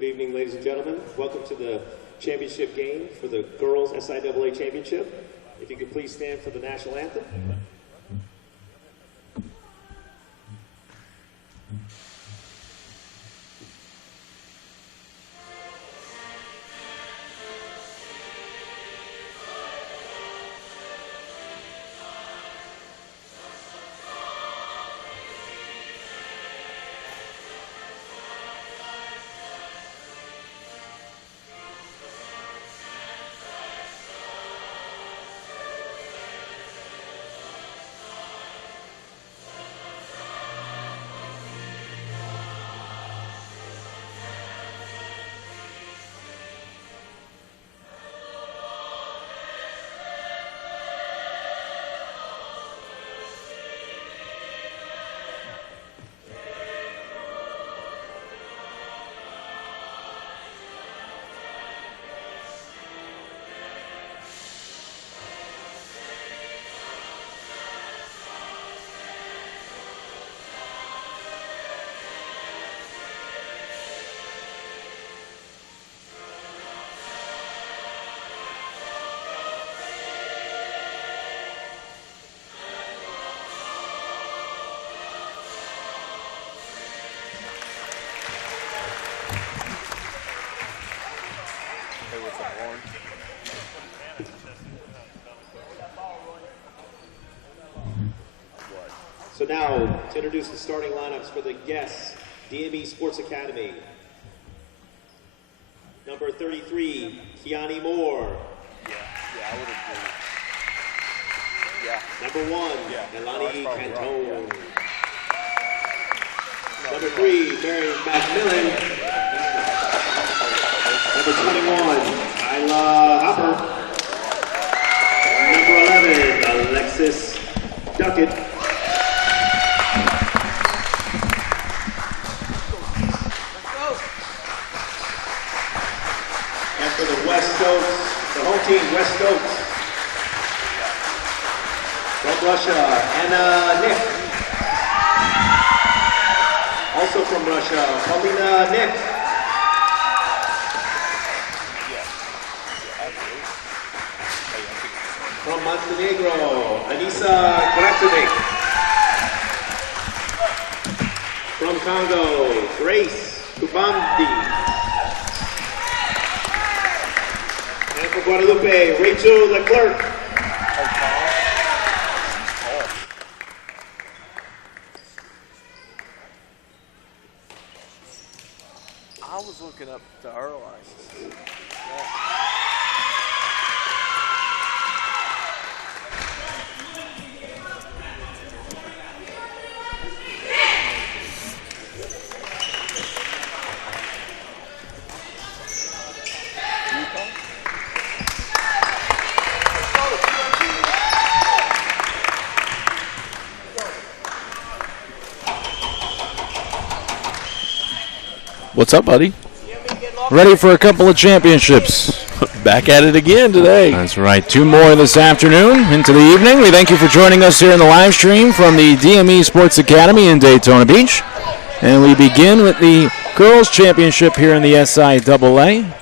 Good evening, ladies and gentlemen. Welcome to the championship game for the girls SIAA championship. If you could please stand for the national anthem. So now, to introduce the starting lineups for the guests, DME Sports Academy. Number 33, Kiani Moore. Yeah, I would agree. Yeah. Number 1, Elani No, Canton. wrong, Number 3, Mary Macmillan. Number 21, Isla Hopper. Number 11, Alexis Duckett. And for the West Oaks, the home team, West Oaks. From Russia, Anna Nick. Also from Russia, Paulina Nick. From Montenegro, Anissa Gratovic. From Congo, Grace Kubamdi. And from Guadalupe, Rachel Leclerc. I was looking up to her license. What's up, buddy? Ready for a couple of championships. Back at it again today. That's right. 2 more this afternoon into the evening. We thank you for joining us here in the live stream from the DME Sports Academy in Daytona Beach. And we begin with the girls' championship here in the SIAA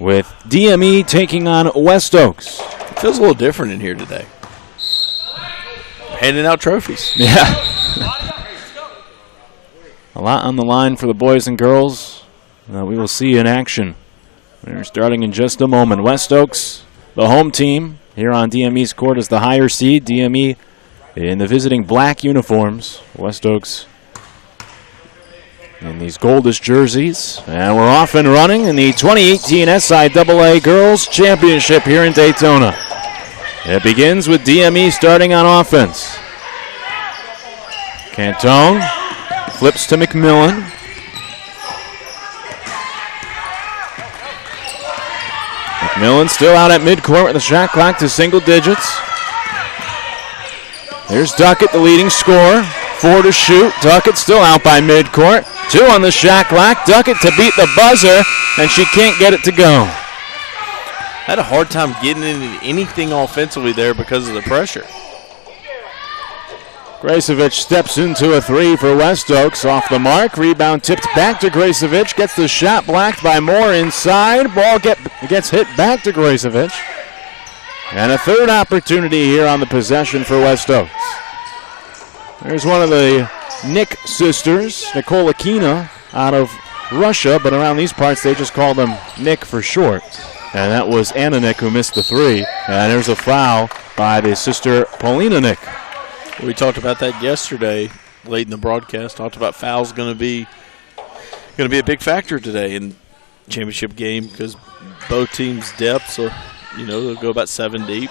with DME taking on West Oaks. It feels a little different in here today. Handing out trophies. Yeah. A lot on the line for the boys and girls that we will see in action. We're starting in just a moment. West Oaks, the home team, here on DME's court is the higher seed. DME in the visiting black uniforms. West Oaks in these goldish jerseys. And we're off and running in the 2018 SIAA Girls Championship here in Daytona. It begins with DME starting on offense. Canton flips to McMillan. McMillan still out at midcourt with the shot clock to single digits. There's Duckett, the leading scorer. 4 to shoot. Duckett still out by midcourt. 2 on the shot clock. Duckett to beat the buzzer, and she can't get it to go. Had a hard time getting into anything offensively there because of the pressure. Gracevich steps into a three for West Oaks. Off the mark. Rebound tipped back to Gracevich. Gets the shot blocked by Moore inside. Ball gets hit back to Gracevich. And a third opportunity here on the possession for West Oaks. There's one of the Nick sisters, Nicole Akina, out of Russia, but around these parts they just call them Nick for short. And that was Anna Nick who missed the three. And there's a foul by the sister Paulina Nick. We talked about that yesterday, late in the broadcast. Talked about fouls going to be a big factor today in the championship game because both teams' depths, they'll go about 7 deep.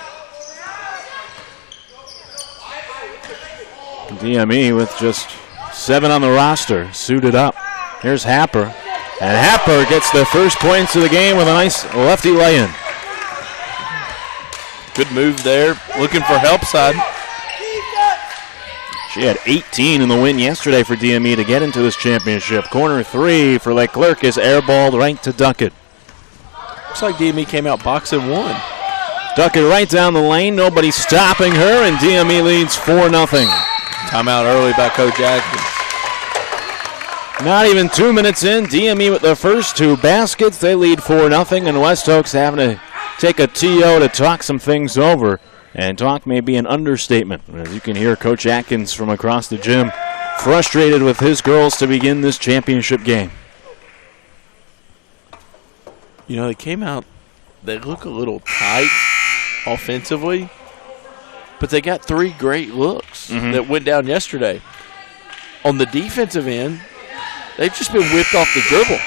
DME with just 7 on the roster, suited up. Here's Happer, and Happer gets the first points of the game with a nice lefty lay-in. Good move there, looking for help side. She had 18 in the win yesterday for DME to get into this championship. Corner three for Leclerc is airballed right to Duckett. Looks like DME came out boxing one. Duckett right down the lane, nobody stopping her, and DME leads 4-0. Timeout early by Coach Atkins. Not even 2 minutes in, DME with the first 2 baskets. They lead 4-0, and West Oaks having to take a TO to talk some things over. And talk may be an understatement. As you can hear Coach Atkins from across the gym frustrated with his girls to begin this championship game. They came out, they look a little tight offensively, but they got 3 great looks that went down yesterday. On the defensive end, they've just been whipped off the dribble.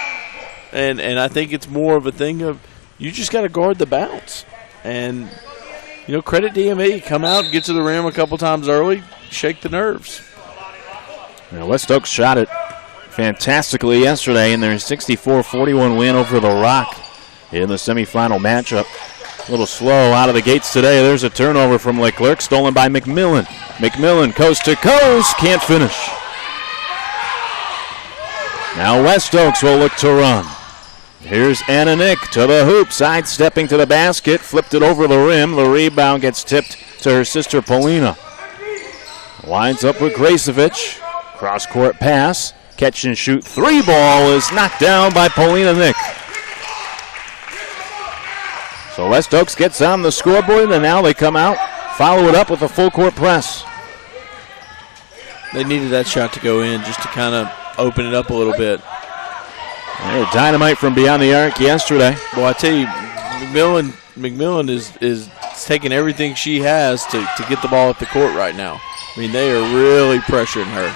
And I think it's more of a thing of you just got to guard the bounce. And credit DME. Come out, get to the rim a couple times early, shake the nerves. Now West Oaks shot it fantastically yesterday in their 64-41 win over the Rock in the semifinal matchup. A little slow out of the gates today. There's a turnover from Leclerc, stolen by McMillan. McMillan coast to coast, can't finish. Now West Oaks will look to run. Here's Anna Nick to the hoop, sidestepping to the basket, flipped it over the rim. The rebound gets tipped to her sister Paulina. Lines up with Gracevich. Cross-court pass. Catch and shoot three ball is knocked down by Paulina Nick. So West Oaks gets on the scoreboard, and now they come out, follow it up with a full-court press. They needed that shot to go in just to kind of open it up a little bit. Dynamite from beyond the arc yesterday. Well, I tell you, McMillan is taking everything she has to get the ball up the court right now. I mean, they are really pressuring her.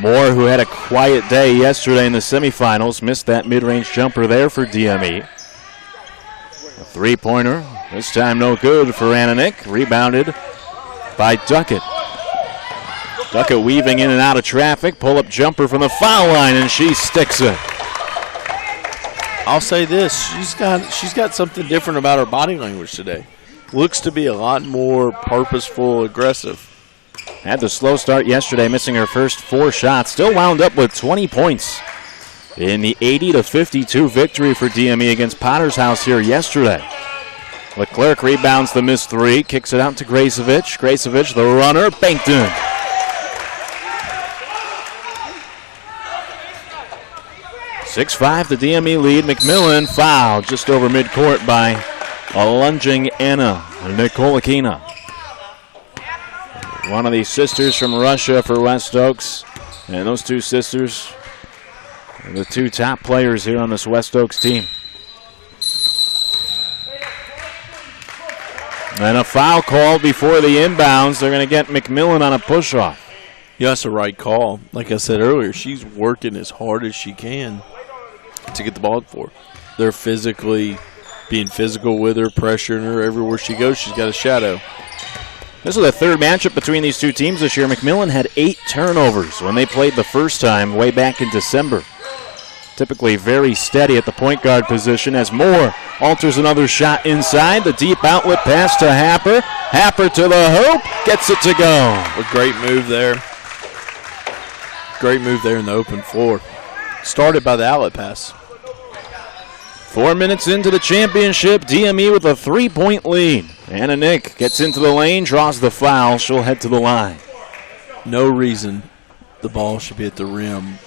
Moore, who had a quiet day yesterday in the semifinals, missed that mid-range jumper there for DME. A three-pointer, this time no good for Anna Nick. Rebounded by Duckett. Duckett weaving in and out of traffic. Pull-up jumper from the foul line, and she sticks it. I'll say this, she's got something different about her body language today. Looks to be a lot more purposeful, aggressive. Had the slow start yesterday, missing her first 4 shots. Still wound up with 20 points in the 80-52 victory for DME against Potter's House here yesterday. Leclerc rebounds the missed 3, kicks it out to Gracevich. Gracevich, the runner, banked in. .6-5 the DME lead. McMillan fouled just over midcourt by a lunging Anna Nikolakina. One of these sisters from Russia for West Oaks. And those two sisters are the 2 top players here on this West Oaks team. And a foul called before the inbounds. They're going to get McMillan on a push-off. Yeah, that's the right call. Like I said earlier, she's working as hard as she can to get the ball up for her. They're being physical with her, pressuring her. Everywhere she goes, she's got a shadow. This is the third matchup between these two teams this year. McMillan had 8 turnovers when they played the first time way back in December. Typically very steady at the point guard position as Moore alters another shot inside. The deep outlet pass to Happer. Happer to the hoop. Gets it to go. A great move there. Great move there in the open floor. Started by the outlet pass. 4 minutes into the championship, DME with a 3-point lead. Anna Nick gets into the lane, draws the foul. She'll head to the line. no reason the ball should be at the rim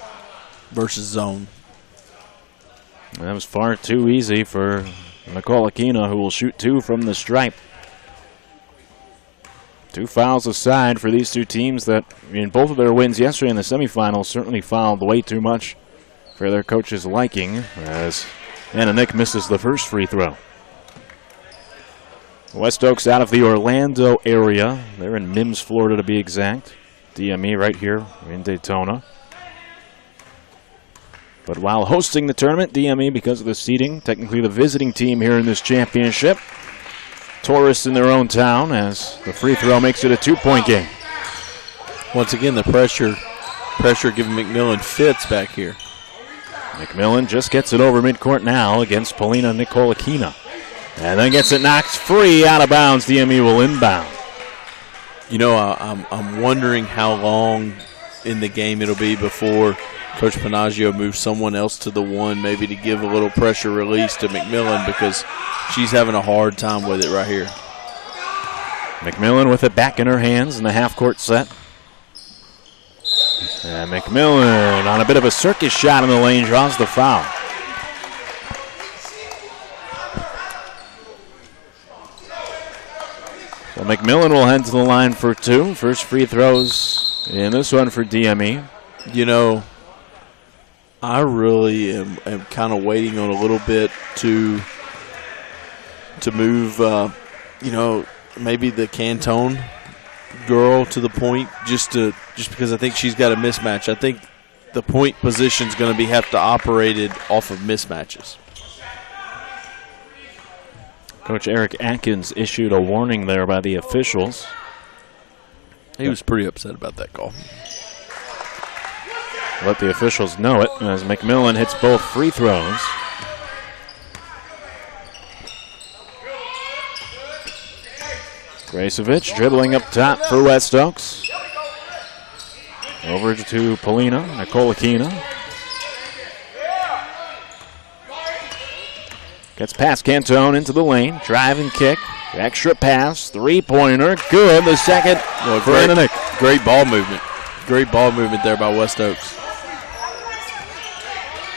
versus zone. That was far too easy for Nicole Aquino, who will shoot 2 from the stripe. 2 fouls aside for these two teams that, in both of their wins yesterday in the semifinals, certainly fouled way too much for their coach's liking, as Anna Nick misses the first free throw. West Oaks out of the Orlando area. They're in Mims, Florida to be exact. DME right here in Daytona. But while hosting the tournament, DME, because of the seeding, technically the visiting team here in this championship. Tourists in their own town, as the free throw makes it a 2-point game. Once again, the pressure giving McMillan fits back here. McMillan just gets it over midcourt now against Polina Nikolakina. And then gets it knocked free out of bounds. DME will inbound. You know, I'm wondering how long in the game it'll be before Coach Panaggio moves someone else to the 1, maybe to give a little pressure release to McMillan, because she's having a hard time with it right here. McMillan with it back in her hands in the half-court set. And McMillan on a bit of a circus shot in the lane draws the foul. So McMillan will head to the line for 2. First free throws in this one for DME. You know, I really am kind of waiting on a little bit to move, maybe the Cantone girl to the point, just because I think she's got a mismatch. I think the point position is going to have to operate it off of mismatches. Coach Eric Atkins issued a warning there by the officials. He was pretty upset about that call. Let the officials know it as McMillan hits both free throws. Gracevich dribbling up top for West Oaks. Over to Polina Nikolakina. Gets past Cantone into the lane. Drive and kick. Extra pass. 3-pointer. Good. The second for Ananick. Great ball movement. Great ball movement there by West Oaks.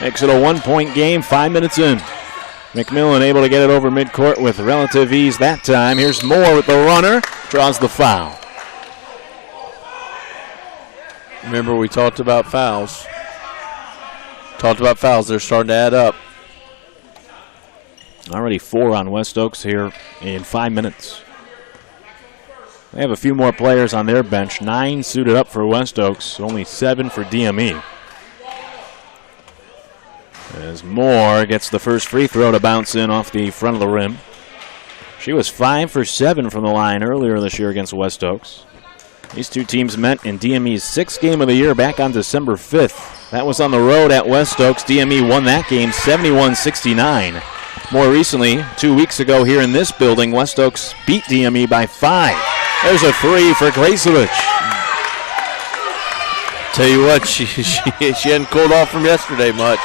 Makes it a 1-point game, 5 minutes in. McMillan able to get it over midcourt with relative ease that time. Here's Moore with the runner. Draws the foul. Remember, we talked about fouls. They're starting to add up. Already 4 on West Oaks here in 5 minutes. They have a few more players on their bench. 9 suited up for West Oaks, only 7 for DME. As Moore gets the first free throw to bounce in off the front of the rim. She was 5 for 7 from the line earlier this year against West Oaks. These two teams met in DME's 6th game of the year back on December 5th. That was on the road at West Oaks. DME won that game 71-69. More recently, 2 weeks ago here in this building, West Oaks beat DME by 5. There's a 3 for Gracevich. Tell you what, she hadn't cooled off from yesterday much.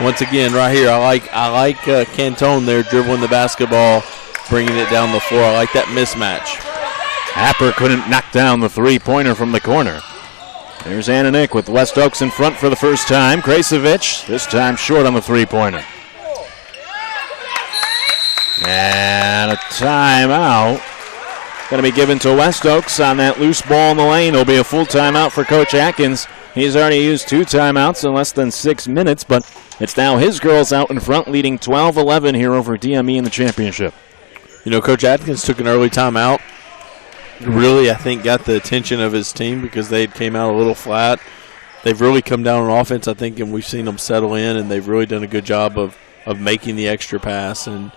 Once again, right here, I like Cantone there dribbling the basketball, bringing it down the floor. I like that mismatch. Happer couldn't knock down the 3-pointer from the corner. There's Ananick with West Oaks in front for the first time. Gracevich, this time short on the 3-pointer. And a timeout going to be given to West Oaks on that loose ball in the lane. It'll be a full timeout for Coach Atkins. He's already used 2 timeouts in less than 6 minutes, but it's now his girls out in front, leading 12-11 here over DME in the championship. You know, Coach Atkins took an early timeout. Really, I think, got the attention of his team because they came out a little flat. They've really come down on offense, I think, and we've seen them settle in, and they've really done a good job of making the extra pass and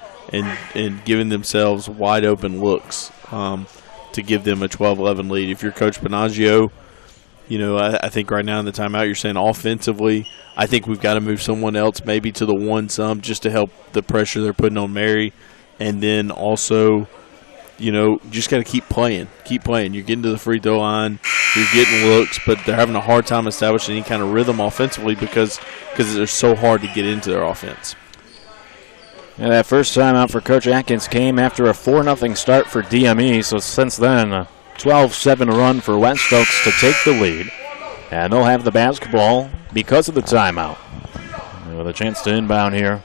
giving themselves wide open looks to give them a 12-11 lead. If you're Coach Panaggio, you know, I think right now in the timeout you're saying offensively, I think we've got to move someone else maybe to the 1 some just to help the pressure they're putting on Mary. And then also, you know, just got to keep playing. Keep playing. You're getting to the free throw line. You're getting looks, but they're having a hard time establishing any kind of rhythm offensively because they're so hard to get into their offense. Yeah, that first timeout for Coach Atkins came after a 4-0 start for DME, so since then, a 12-7 run for West Oaks to take the lead. And they'll have the basketball because of the timeout. And with a chance to inbound here.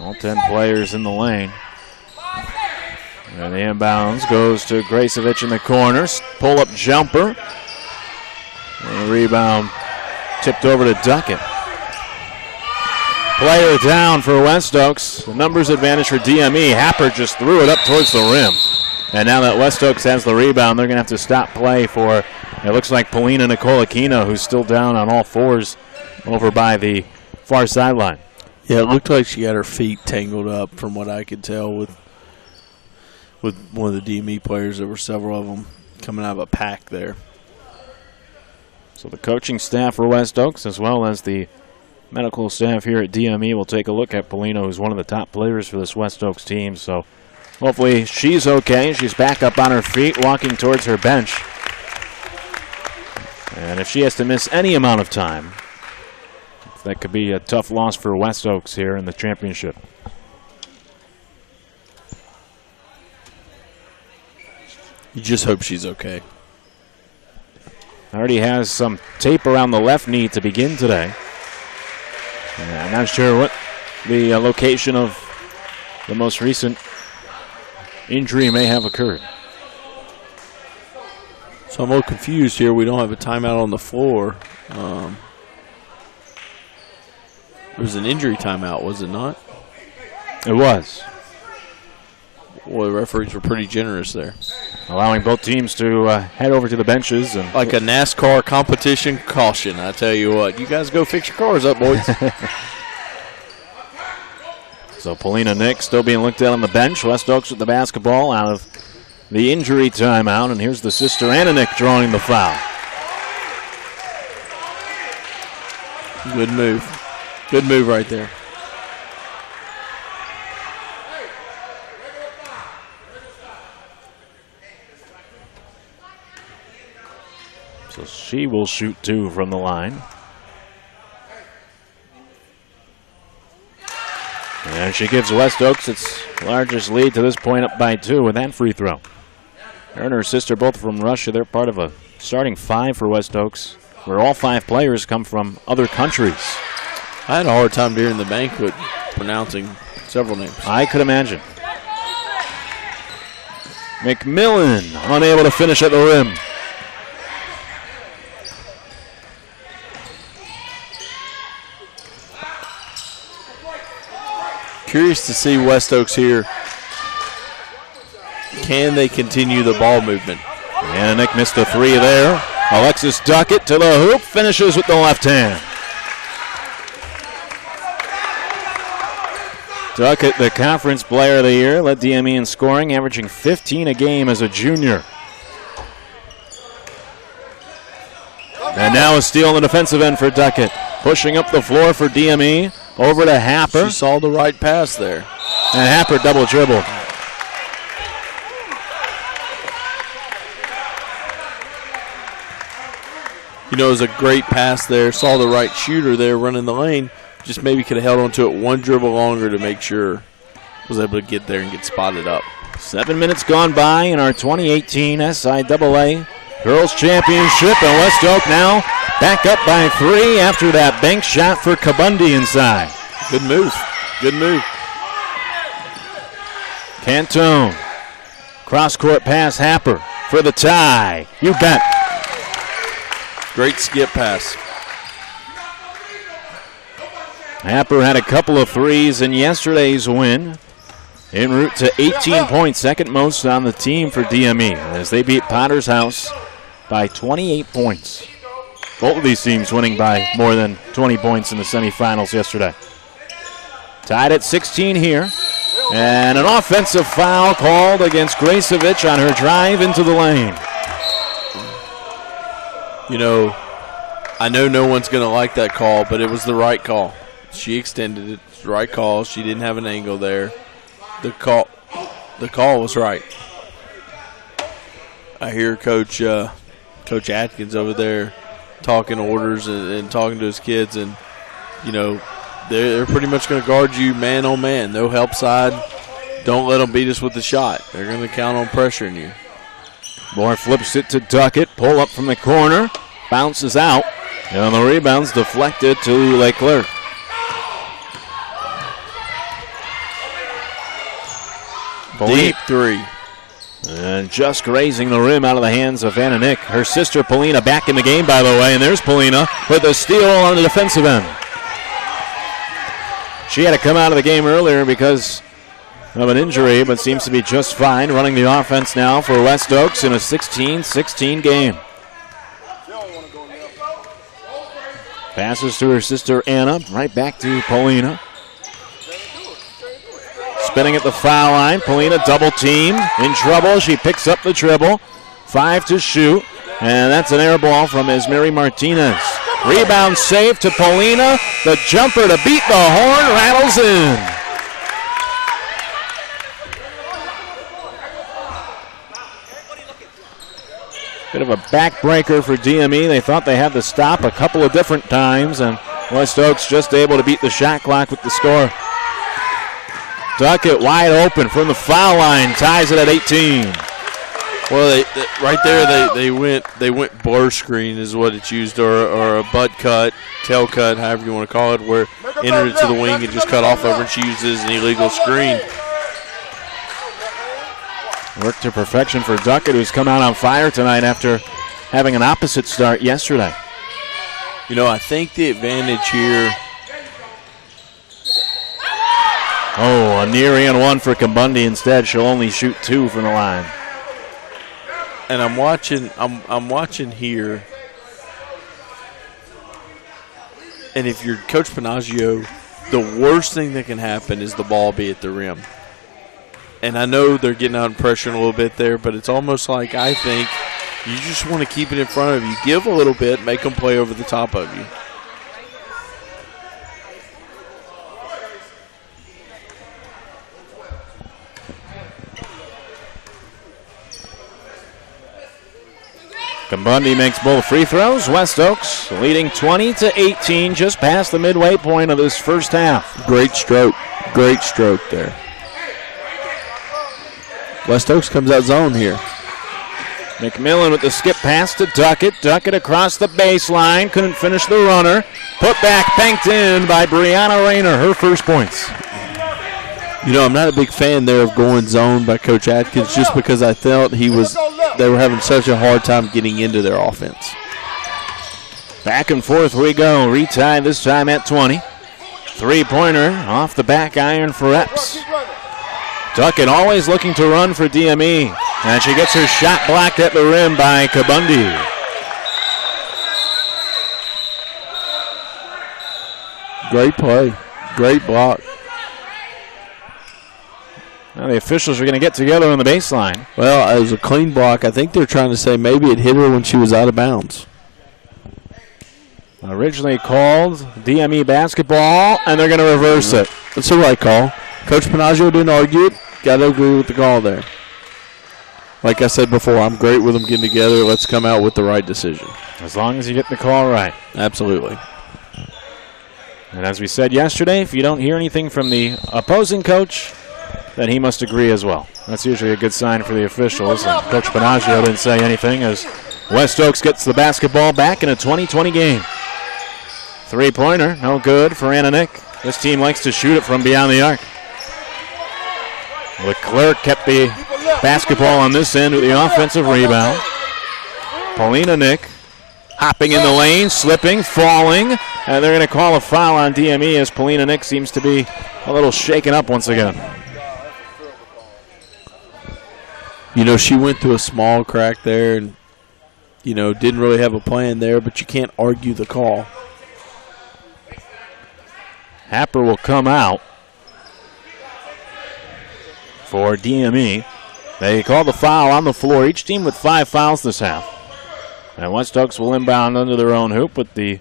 All 10 players in the lane. And the inbounds goes to Gracevich in the corner. Pull-up jumper. And the rebound tipped over to Duckett. Player down for West Oaks. The numbers advantage for DME. Happer just threw it up towards the rim. And now that West Oaks has the rebound, they're going to have to stop play for, it looks like Polina Nicolakina, who's still down on all fours over by the far sideline. Yeah, it looked like she got her feet tangled up from what I could tell with one of the DME players. There were several of them coming out of a pack there. So the coaching staff for West Oaks, as well as the medical staff here at DME, will take a look at Polino, who's one of the top players for this West Oaks team. So hopefully she's okay. She's back up on her feet, walking towards her bench. And if she has to miss any amount of time, that could be a tough loss for West Oaks here in the championship. You just hope she's okay. Already has some tape around the left knee to begin today. I'm not sure what the location of the most recent injury may have occurred. So I'm a little confused here. We don't have a timeout on the floor. It was an injury timeout, was it not? It was. Well, the referees were pretty generous there. Allowing both teams to head over to the benches. And like a NASCAR competition caution, I tell you what. You guys go fix your cars up, boys. So Polina Nick still being looked at on the bench. West Oaks with the basketball out of the injury timeout. And here's the sister Anna Nick drawing the foul. Good move. Good move right there. So she will shoot 2 from the line. And she gives West Oaks its largest lead to this point, up by 2 with that free throw. Her and her sister both from Russia. They're part of a starting 5 for West Oaks, where all 5 players come from other countries. I had a hard time during the banquet pronouncing several names. I could imagine. McMillan unable to finish at the rim. Curious to see West Oaks here. Can they continue the ball movement? And Nick missed the 3 there. Alexis Duckett to the hoop, finishes with the left hand. Duckett, the conference player of the year, led DME in scoring, averaging 15 a game as a junior. And now a steal on the defensive end for Duckett. Pushing up the floor for DME, over to Happer. She saw the right pass there. And Happer double dribbled. You know, it was a great pass there. Saw the right shooter there running the lane. Just maybe could have held on to it one dribble longer to make sure was able to get there and get spotted up. 7 minutes gone by in our 2018 SIAA Girls Championship, and West Oak now back up by 3 after that bank shot for Kabundi inside. Good move. Good move. Cantone. Cross-court pass, Happer for the tie. You bet. Great skip pass. Happer had a couple of threes in yesterday's win, en route to 18 points, second most on the team for DME, as they beat Potter's House by 28 points. Both of these teams winning by more than 20 points in the semifinals yesterday. Tied at 16 here, and an offensive foul called against Gracevich on her drive into the lane. You know, I know no one's going to like that call, but it was the right call. She extended it. It's the right call. She didn't have an angle there. The call was right. I hear Coach Atkins over there talking orders and talking to his kids, and, you know, they're pretty much going to guard you man on man. No help side. Don't let them beat us with the shot. They're going to count on pressuring you. Moore flips it to Duckett. Pull up from the corner. Bounces out. And the rebound's deflected to Leclerc. Deep three. And just grazing the rim out of the hands of Anna Nick. Her sister Polina back in the game, by the way. And there's Polina with a steal on the defensive end. She had to come out of the game earlier because of an injury, but seems to be just fine. Running the offense now for West Oaks in a 16-16 game. Passes to her sister Anna. Right back to Polina. Spinning at the foul line. Polina double teamed. In trouble. She picks up the dribble. 5 to shoot. And that's an air ball from Esmeri Martinez. Rebound save to Polina. The jumper to beat the horn rattles in. Bit of a backbreaker for DME. They thought they had to stop a couple of different times, and West Oaks just able to beat the shot clock with the score. Duckett wide open from the foul line, ties it at 18. Well, right there they went blur screen is what it's used, or a butt cut, tail cut, however you want to call it, where entered it to the wing and just cut off over, and she uses an illegal screen. Worked to perfection for Duckett, who's come out on fire tonight after having an opposite start yesterday. You know, I think the advantage here. Oh, a near and one for Kambundi. Instead, she'll only shoot 2 from the line. And I'm watching here. And if you're Coach Panaggio, the worst thing that can happen is the ball be at the rim. And I know they're getting out and pressuring a little bit there, but it's almost like I think you just want to keep it in front of you. Give a little bit, make them play over the top of you. Kambundi makes both free throws. West Oaks leading 20-18, just past the midway point of this first half. Great stroke there. West Oaks comes out zone here. McMillan with the skip pass to Duckett. Duckett across the baseline. Couldn't finish the runner. Put back, banked in by Brianna Rayner. Her first points. You know, I'm not a big fan there of going zone by Coach Atkins just because I felt they were having such a hard time getting into their offense. Back and forth we go. Retied this time at 20. Three-pointer off the back iron for Epps. Duckett always looking to run for DME. And she gets her shot blocked at the rim by Kambundi. Great play. Great block. Now the officials are going to get together on the baseline. Well, it was a clean block. I think they're trying to say maybe it hit her when she was out of bounds. Originally called DME basketball, and they're going to reverse it. That's the right call. Coach Panaggio didn't argue it. Got to agree with the call there. Like I said before, I'm great with them getting together. Let's come out with the right decision. As long as you get the call right. Absolutely. And as we said yesterday, if you don't hear anything from the opposing coach, then he must agree as well. That's usually a good sign for the officials. And Coach Panaggio didn't say anything as West Oaks gets the basketball back in a 20-20 game. Three-pointer, no good for Anna Nick. This team likes to shoot it from beyond the arc. Leclerc kept the basketball on this end with the offensive rebound. Paulina Nick hopping in the lane, slipping, falling, and they're going to call a foul on DME as Paulina Nick seems to be a little shaken up once again. You know, she went through a small crack there and, you know, didn't really have a plan there, but you can't argue the call. Happer will come out for DME. They call the foul on the floor. Each team with 5 fouls this half. And West Oaks will inbound under their own hoop with the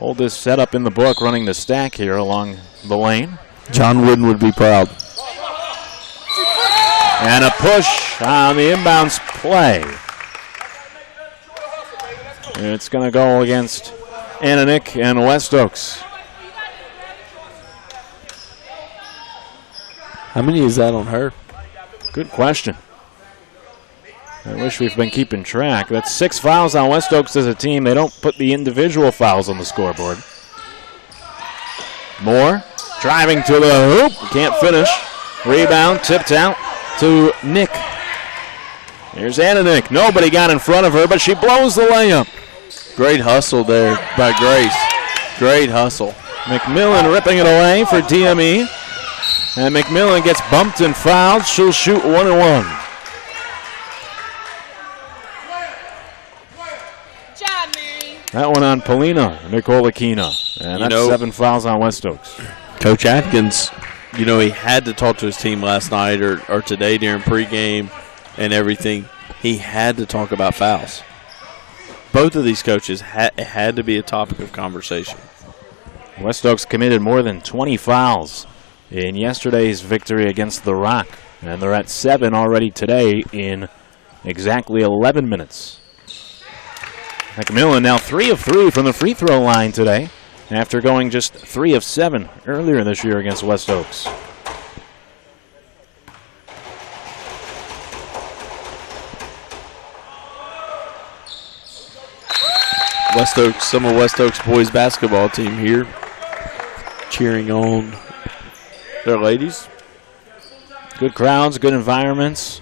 oldest setup in the book running the stack here along the lane. John Wooden would be proud. And a push on the inbounds play. It's going to go against Anna Nick and West Oaks. How many is that on her? Good question. I wish we've been keeping track. That's 6 fouls on West Oaks as a team. They don't put the individual fouls on the scoreboard. Moore driving to the hoop. Can't finish. Rebound tipped out to Nick. Here's Anna Nick. Nobody got in front of her, but she blows the layup. Great hustle there by Grace. Great hustle. McMillan ripping it away for DME. And McMillan gets bumped and fouled. She'll shoot 1 and 1. That one on Polina Nicolakina. And that's 7 fouls on West Oaks. Coach Atkins, he had to talk to his team last night or today during pregame and everything. He had to talk about fouls. Both of these coaches had to be a topic of conversation. West Oaks committed more than 20 fouls in yesterday's victory against the Rock. And they're at 7 already today in exactly 11 minutes. McMillan now 3 of 3 from the free throw line today after going just 3 of 7 earlier this year against West Oaks. West Oaks, some of West Oaks boys basketball team here cheering on their ladies. Good crowds, good environments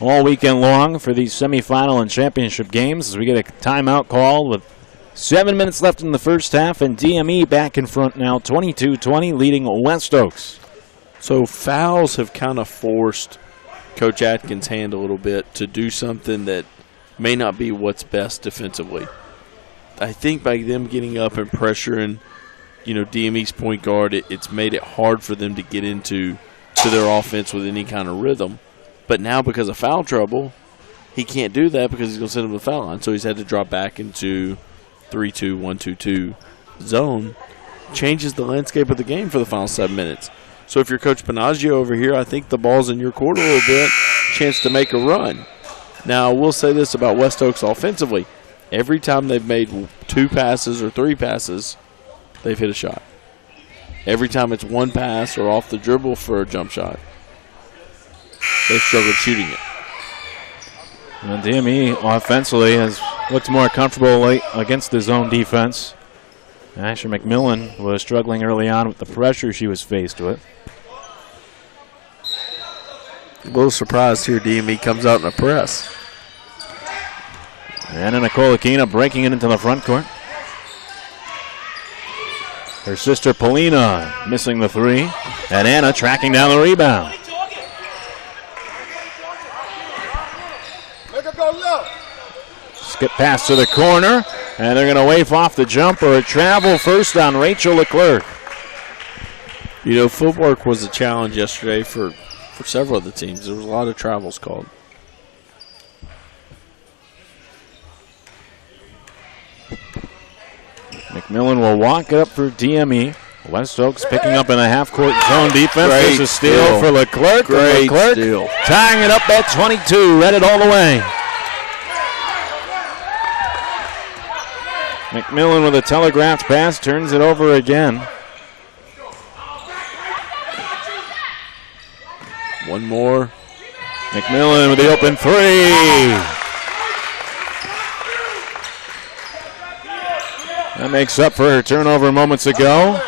all weekend long for these semifinal and championship games as we get a timeout call with 7 minutes left in the first half, and DME back in front now, 22-20, leading West Oaks. So fouls have kind of forced Coach Atkins' hand a little bit to do something that may not be what's best defensively. I think by them getting up and pressuring, DME's point guard, it's made it hard for them to get into their offense with any kind of rhythm. But now because of foul trouble, he can't do that because he's going to send him to the foul line. So he's had to drop back into 3-2, 1-2-2 zone. Changes the landscape of the game for the final 7 minutes. So if you're Coach Panaggio over here, I think the ball's in your court a little bit, chance to make a run. Now, I will say this about West Oaks offensively. Every time they've made 2 passes or 3 passes, they've hit a shot. Every time it's 1 pass or off the dribble for a jump shot, they've struggled shooting it. Well, DME offensively has looked more comfortable late against the zone defense. Asher McMillan was struggling early on with the pressure she was faced with. A little surprised here DME comes out in a press. And Nicolakina breaking it into the front court. Her sister Polina missing the 3. And Anna tracking down the rebound. Skip pass to the corner, and they're going to wave off the jump or a travel first on Rachel Leclerc. Footwork was a challenge yesterday for several of the teams. There was a lot of travels called. McMillan will walk it up for DME. West Oaks picking up in the half-court zone defense. There's a steal for Leclerc. Great Leclerc steal. tying it up at 22. Read it all the way. McMillan with a telegraphed pass turns it over again. One more. McMillan with the open 3. That makes up for her turnover moments ago.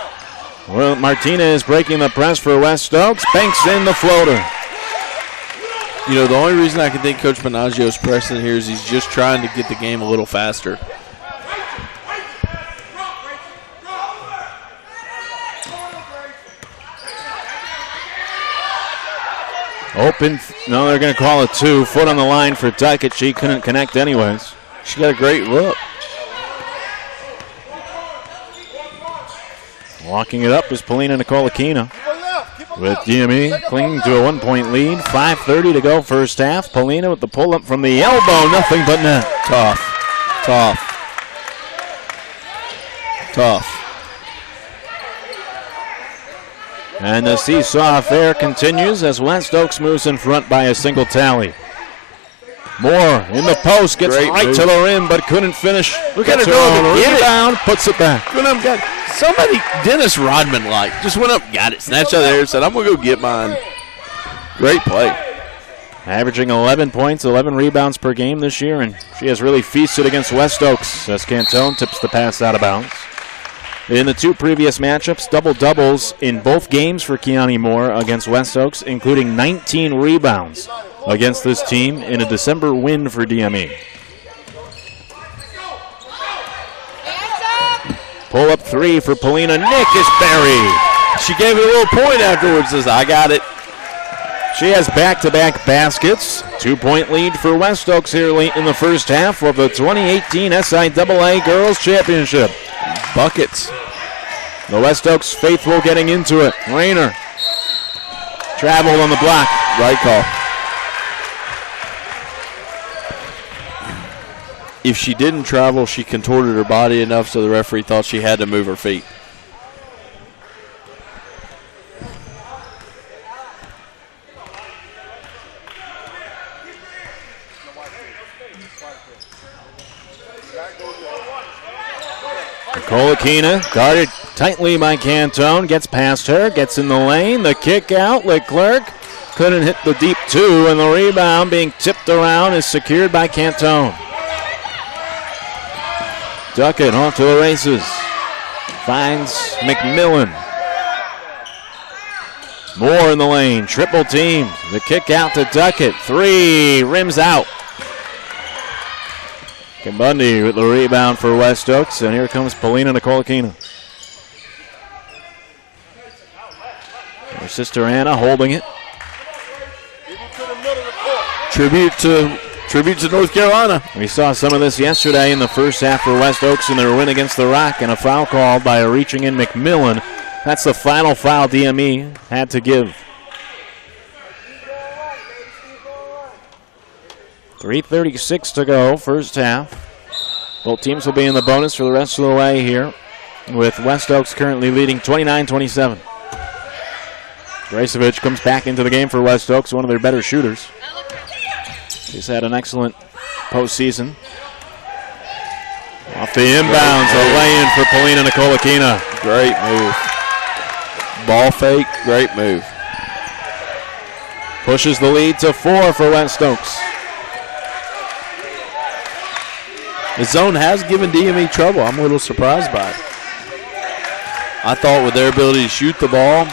Well, Martinez breaking the press for West Oaks. Banks in the floater. The only reason I can think Coach Panaggio's pressing here is he's just trying to get the game a little faster. Open. No, they're going to call it 2. Foot on the line for Duckett. She couldn't connect anyways. She got a great look. Walking it up is Polina Nicolakina. With DME clinging to a 1-point lead. 5:30 to go first half. Polina with the pull-up from the elbow. Nothing but net. Tough. And the seesaw affair continues as West Oaks moves in front by a single tally. Moore in the post, gets Great right move. to the rim, but couldn't finish. Look at her Gets go on up a and get it. rebound, puts it back. Somebody, Dennis Rodman just went up, got it, snatched out there, said, I'm going to go get mine. Great play. Averaging 11 points, 11 rebounds per game this year, and she has really feasted against West Oaks as Cantone tips the pass out of bounds. In the 2 previous matchups, double-doubles in both games for Kiani Moore against West Oaks, including 19 rebounds against this team in a December win for DME. Pull-up 3 for Polina. Nick is buried. She gave it a little point afterwards, says, I got it. She has back-to-back baskets. 2-point lead for West Oaks here late in the first half of the 2018 SIAA Girls Championship. Buckets. The West Oaks faithful getting into it. Rayner traveled on the block. Right call. If she didn't travel, she contorted her body enough so the referee thought she had to move her feet. Kolakina guarded tightly by Cantone. Gets past her, gets in the lane. The kick out. Leclerc couldn't hit the deep 2, and the rebound being tipped around is secured by Cantone. Duckett off to the races. Finds McMillan. Moore in the lane. Triple teamed. The kick out to Duckett. 3. Rims out. Bundy with the rebound for West Oaks, and here comes Polina Nikolakina. Her sister Anna holding it. Tribute to North Carolina. We saw some of this yesterday in the first half for West Oaks in their win against the Rock, and a foul called by a reaching in McMillan. That's the final foul DME had to give. 3:36 to go, first half. Both teams will be in the bonus for the rest of the way here, with West Oaks currently leading 29-27. Gracevich comes back into the game for West Oaks, one of their better shooters. She's had an excellent postseason. Off the inbounds, a lay-in for Polina Nikolakina. Great move. Ball fake, great move. Pushes the lead to 4 for West Oaks. The zone has given DME trouble. I'm a little surprised by it. I thought with their ability to shoot the ball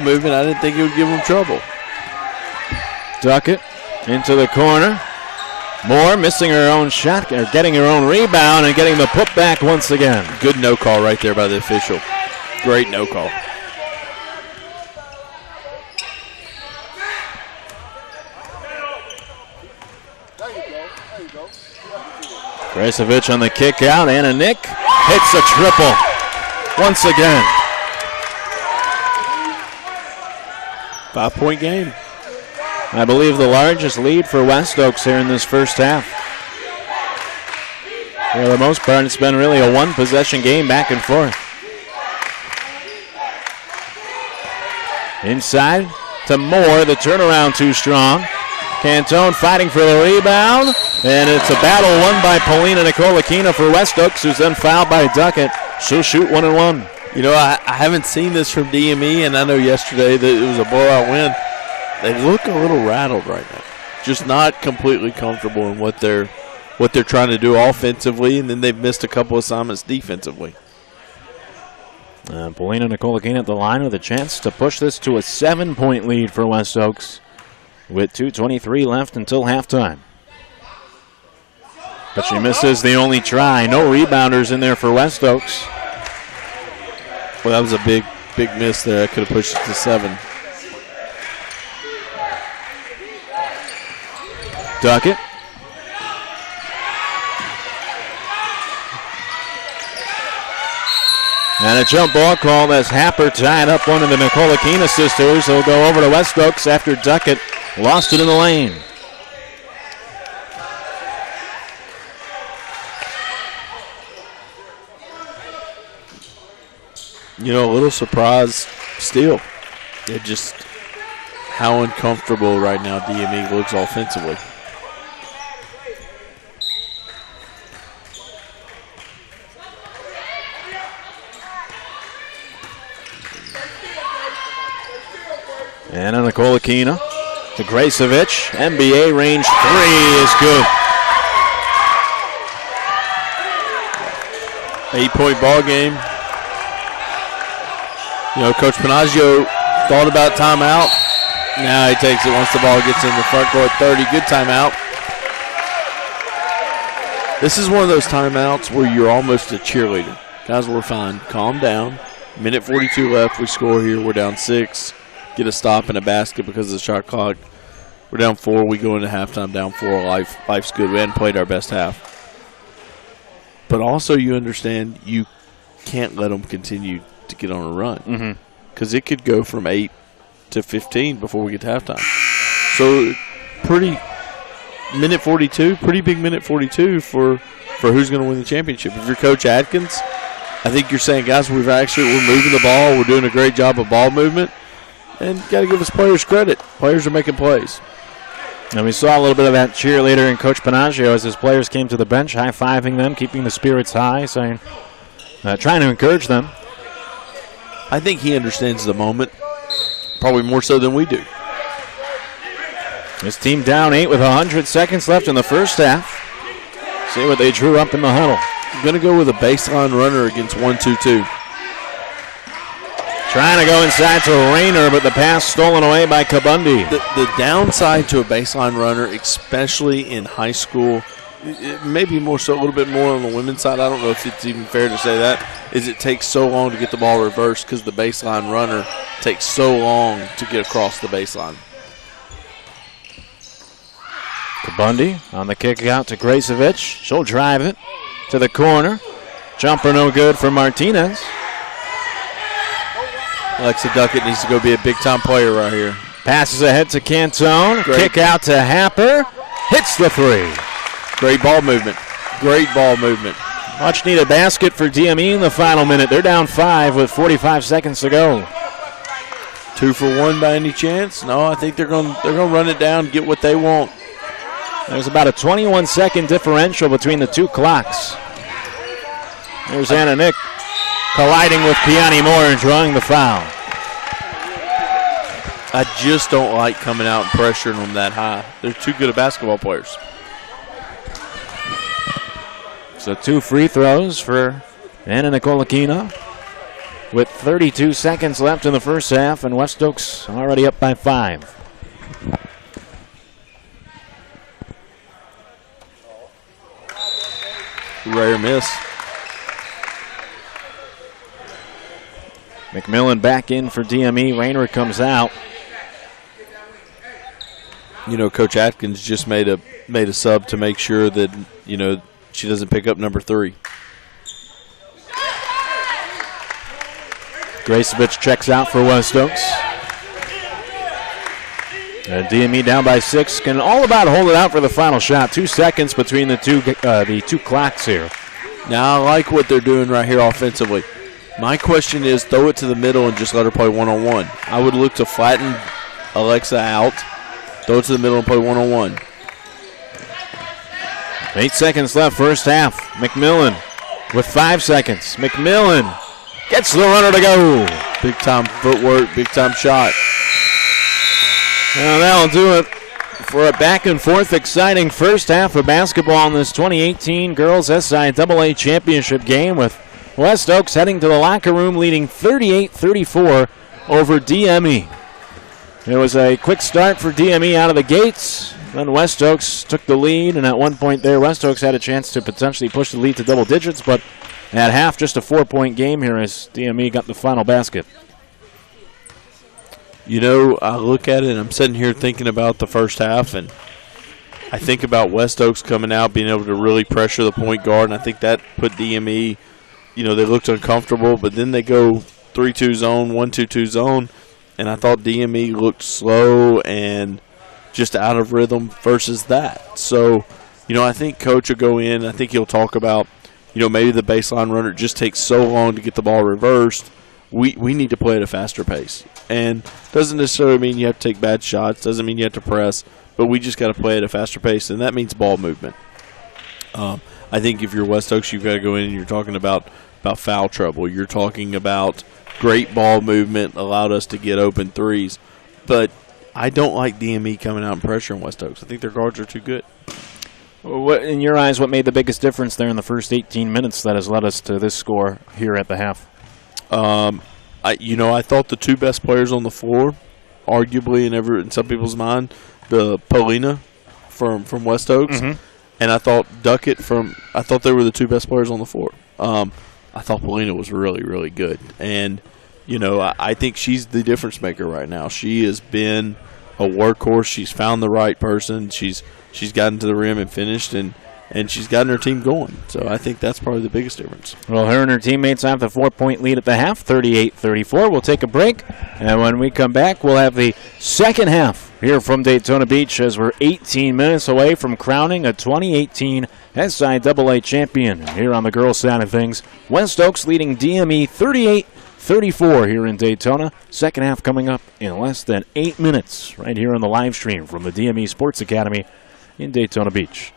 movement, I didn't think it would give them trouble. Duckett into the corner. Moore missing her own shot, or getting her own rebound and getting the putback once again. Good no call right there by the official. Great no call. Gracevich on the kick out. Anna Nick hits a triple once again. 5-point game. I believe the largest lead for West Oaks here in this first half. For the most part, it's been really a one-possession game back and forth. Inside to Moore. The turnaround too strong. Cantone fighting for the rebound. And it's a battle won by Polina Nikolakina for West Oaks, who's then fouled by Duckett. She'll shoot 1-1. You know, I haven't seen this from DME, and I know yesterday that it was a blowout win. They look a little rattled right now. Just not completely comfortable in what they're trying to do offensively, and then they've missed a couple assignments defensively. Polina Nikolakina at the line with a chance to push this to a 7-point lead for West Oaks with 2:23 left until halftime. But she misses the only try. No rebounders in there for West Oaks. Well, that was a big miss there. I could have pushed it to 7. Duckett. And a jump ball call as Happer tied up one of the Nikolakina sisters. He'll go over to West Oaks after Duckett lost it in the lane. You know, a little surprise still. It just how uncomfortable right now DME looks offensively. And on Nikolakina to Gracevic. NBA range 3 is good. 8-point ball game. You know, Coach Panaggio thought about timeout. Now he takes it once the ball gets in the front court. 30, good timeout. This is one of those timeouts where you're almost a cheerleader. Guys, we're fine. Calm down. Minute 42 left. We score here. We're down 6. Get a stop and a basket because of the shot clock. We're down 4. We go into halftime down 4. Life's good. We hadn't played our best half. But also you understand you can't let them continue to get on a run because it could go from 8 to 15 before we get to halftime. So minute 42, pretty big minute 42 for who's going to win the championship. If you're Coach Adkins, I think you're saying, guys, we're moving the ball. We're doing a great job of ball movement. And got to give us players credit. Players are making plays. And we saw a little bit of that cheerleader in Coach Panaggio as his players came to the bench, high-fiving them, keeping the spirits high, saying, trying to encourage them. I think he understands the moment, probably more so than we do. His team down 8 with 100 seconds left in the first half. See what they drew up in the huddle. I'm going to go with a baseline runner against 1-2-2. Trying to go inside to Rayner, but the pass stolen away by Kabundi. The downside to a baseline runner, especially in high school, maybe more so a little bit more on the women's side, I don't know if it's even fair to say that, is it takes so long to get the ball reversed because the baseline runner takes so long to get across the baseline. Kabundi on the kick out to Gracevic. She'll drive it to the corner. Jumper no good for Martinez. Alexa Duckett needs to go be a big-time player right here. Passes ahead to Cantone. Great. Kick out to Happer. Hits the 3. Great ball movement. Great ball movement. Much needed basket for DME in the final minute. They're down 5 with 45 seconds to go. 2 for 1 by any chance? No, I think they're going to run it down, get what they want. There's about a 21-second differential between the two clocks. There's Anna Nick colliding with Keani Moore and drawing the foul. I just don't like coming out and pressuring them that high. They're too good at basketball players. So 2 free throws for Anna Nikolakina with 32 seconds left in the first half, and West Oaks already up by 5. Rare miss. McMillan back in for DME. Rayner comes out. You know, Coach Atkins just made a sub to make sure that, you know, she doesn't pick up number 3. Gracevic checks out for West Oaks. DME down by 6. Can all about hold it out for the final shot. 2 seconds between the two clocks here. Now I like what they're doing right here offensively. My question is, throw it to the middle and just let her play one-on-one. I would look to flatten Alexa out, throw it to the middle and play one-on-one. 8 seconds left, first half. McMillan with 5 seconds. McMillan gets the runner to go. Big-time footwork, big-time shot. Well, that'll do it for a back-and-forth exciting first half of basketball in this 2018 Girls SIAA Championship game, with West Oaks heading to the locker room leading 38-34 over DME. It was a quick start for DME out of the gates. Then West Oaks took the lead, and at one point there, West Oaks had a chance to potentially push the lead to double digits, but at half, just a 4-point game here as DME got the final basket. You know, I look at it and I'm sitting here thinking about the first half, and I think about West Oaks coming out, being able to really pressure the point guard, and I think that put DME, you know, they looked uncomfortable, but then they go 3-2 zone, 1-2-2 zone, and I thought DME looked slow and just out of rhythm versus that. So, you know, I think Coach will go in. I think he'll talk about, you know, maybe the baseline runner just takes so long to get the ball reversed. We need to play at a faster pace. And doesn't necessarily mean you have to take bad shots. Doesn't mean you have to press. But we just got to play at a faster pace, and that means ball movement. I think if you're West Oaks, you've got to go in and you're talking about foul trouble. You're talking about great ball movement, allowed us to get open threes. but I don't like DME coming out and pressuring West Oaks. I think their guards are too good. What, in your eyes, what made the biggest difference there in the first 18 minutes that has led us to this score here at the half? I thought the two best players on the floor, arguably in some people's mind, the Polina from West Oaks, and I thought Duckett I thought they were the two best players on the floor. I thought Polina was really, really good. And, I think she's the difference maker right now. She has been a workhorse. She's found the right person. She's gotten to the rim and finished, and she's gotten her team going. So I think that's probably the biggest difference. Well, her and her teammates have the 4-point lead at the half, 38-34. We'll take a break, and when we come back, we'll have the second half here from Daytona Beach as we're 18 minutes away from crowning a 2018 SIAA champion. Here on the girls' side of things, West Oaks leading DME 38-34 here in Daytona. Second half coming up in less than 8 minutes right here on the live stream from the DME Sports Academy in Daytona Beach.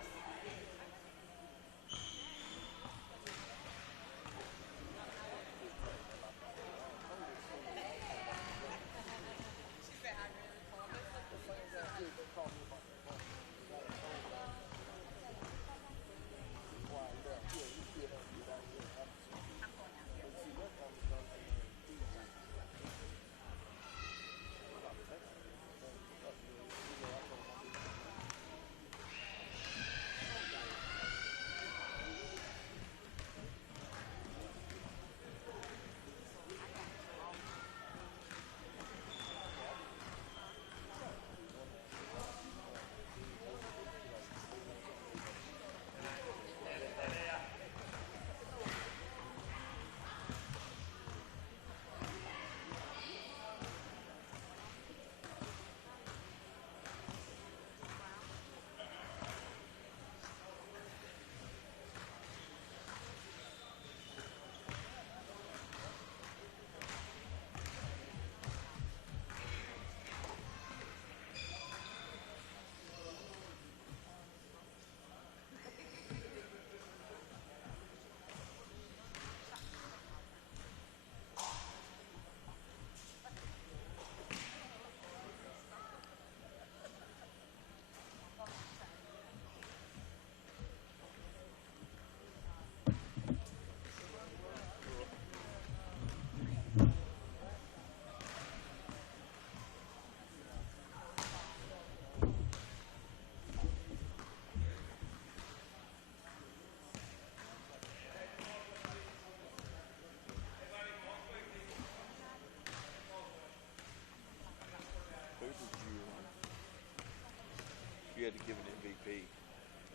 You had to give an MVP.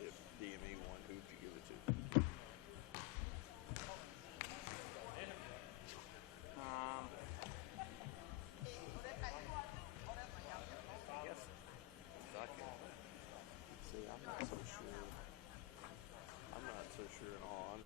If DME won, who would you give it to? See, I'm not so sure. I'm not so sure at all.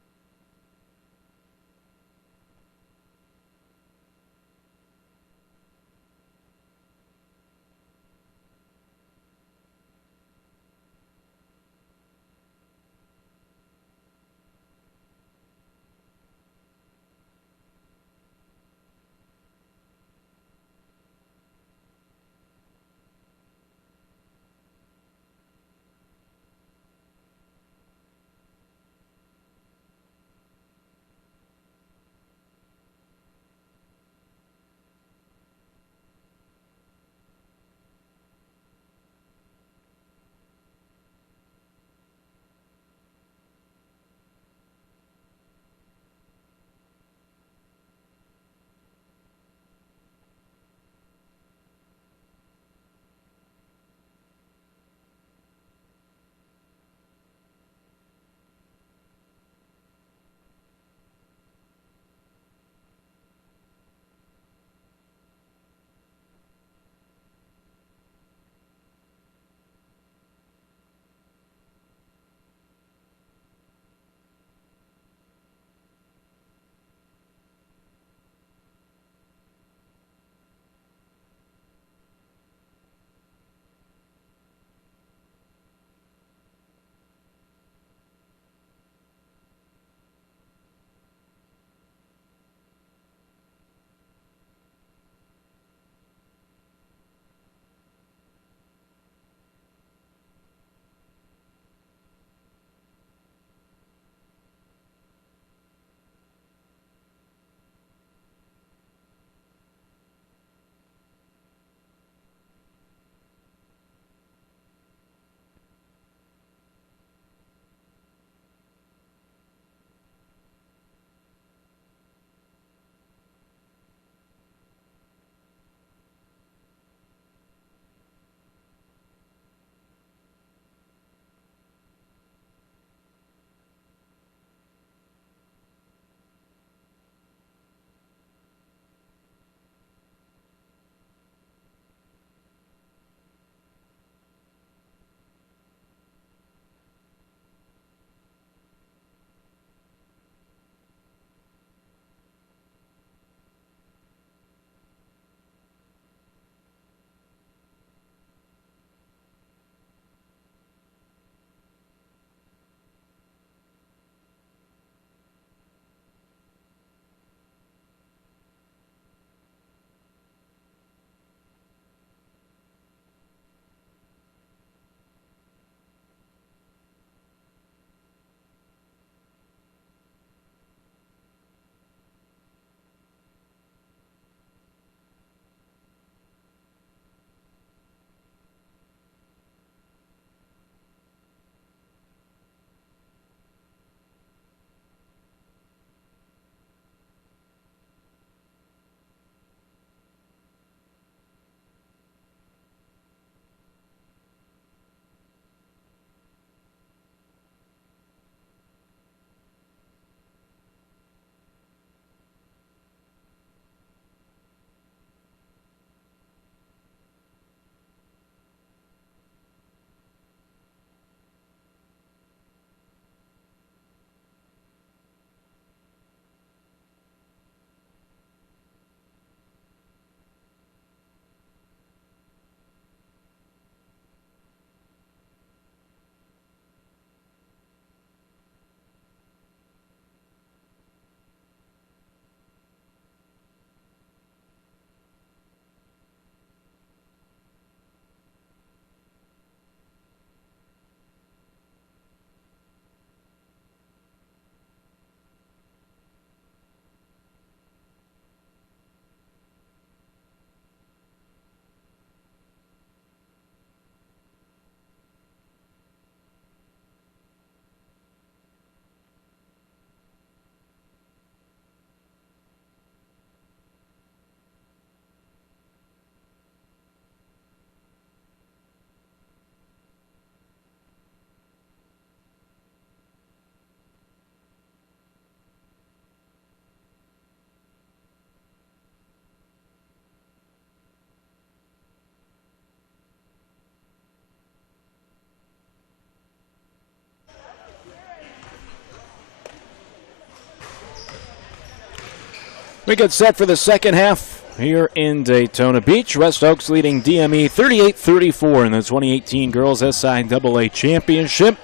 We get set for the second half here in Daytona Beach. West Oaks leading DME 38-34 in the 2018 Girls SIAA Championship.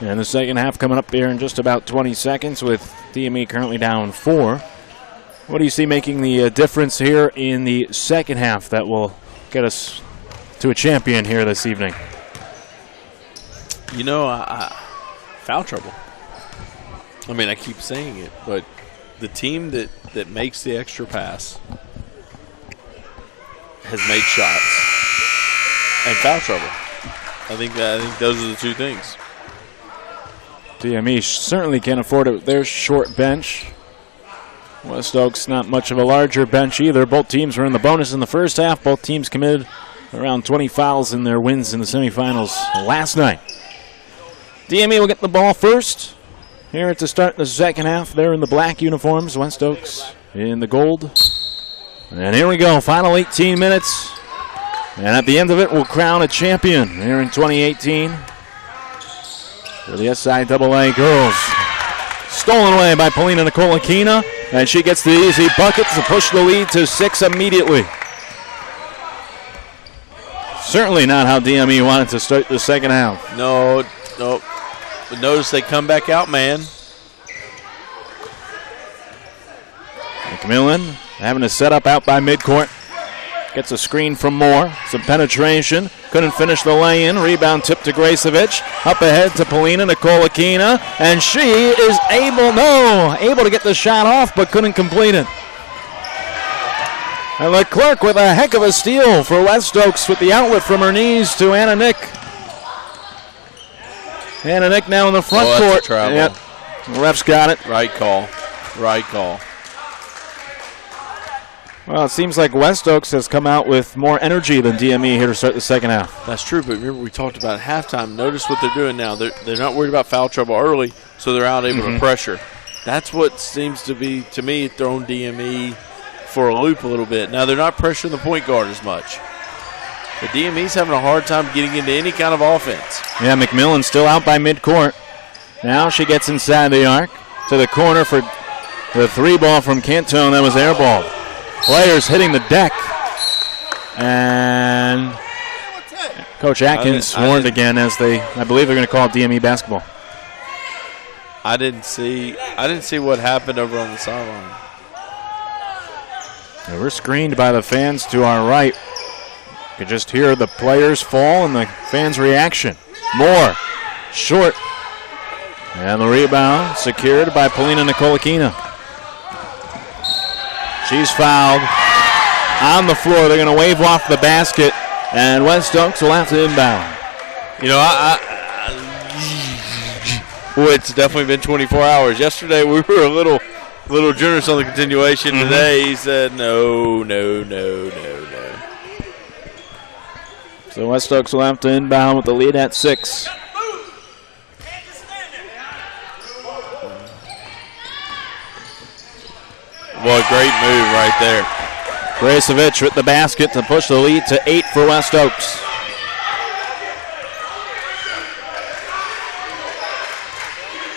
And the second half coming up here in just about 20 seconds with DME currently down 4. What do you see making the difference here in the second half that will get us to a champion here this evening? You know, foul trouble. I mean, I keep saying it, but the team that makes the extra pass has made shots and foul trouble. I think those are the two things. DME certainly can't afford it with their short bench. West Oaks not much of a larger bench either. Both teams were in the bonus in the first half. Both teams committed around 20 fouls in their wins in the semifinals last night. DME will get the ball first. Here at the start of the second half, they're in the black uniforms. West Oaks in the gold. And here we go, final 18 minutes. And at the end of it, we'll crown a champion here in 2018 for the SIAA girls. Stolen away by Polina Nicolakina, and she gets the easy bucket to push the lead to 6 immediately. Certainly not how DME wanted to start the second half. No. But notice they come back out, man. McMillan having to set up out by midcourt. Gets a screen from Moore. Some penetration. Couldn't finish the lay-in. Rebound tip to Gracevic. Up ahead to Polina Nicolakina. And she is able to get the shot off, but couldn't complete it. And Leclerc with a heck of a steal for West Oaks with the outlet from her knees to Anna Nick. Anna Nick now in the front court. Yep. The ref's got it. Right call. Well, it seems like West Oaks has come out with more energy than DME here to start the second half. That's true, but remember we talked about halftime. Notice what they're doing now. They're not worried about foul trouble early, so they're out able to pressure. That's what seems to be, to me, throwing DME for a loop a little bit. Now, they're not pressuring the point guard as much. But DME's having a hard time getting into any kind of offense. Yeah, McMillan still out by midcourt. Now she gets inside the arc to the corner for the 3-ball from Cantone. That was airballed. Players hitting the deck. And Coach Atkins warned again as I believe they're going to call it DME basketball. I didn't see what happened over on the sideline. Yeah, we're screened by the fans to our right. You could just hear the players fall and the fans' reaction. Moore, short. And the rebound secured by Polina Nicolakina. She's fouled on the floor. They're going to wave off the basket, and West Oaks will have to inbound. You know, it's definitely been 24 hours. Yesterday we were a little generous on the continuation. Today he said no. So West Oaks will have to inbound with the lead at 6. Well, great move right there. Gracevic with the basket to push the lead to 8 for West Oaks.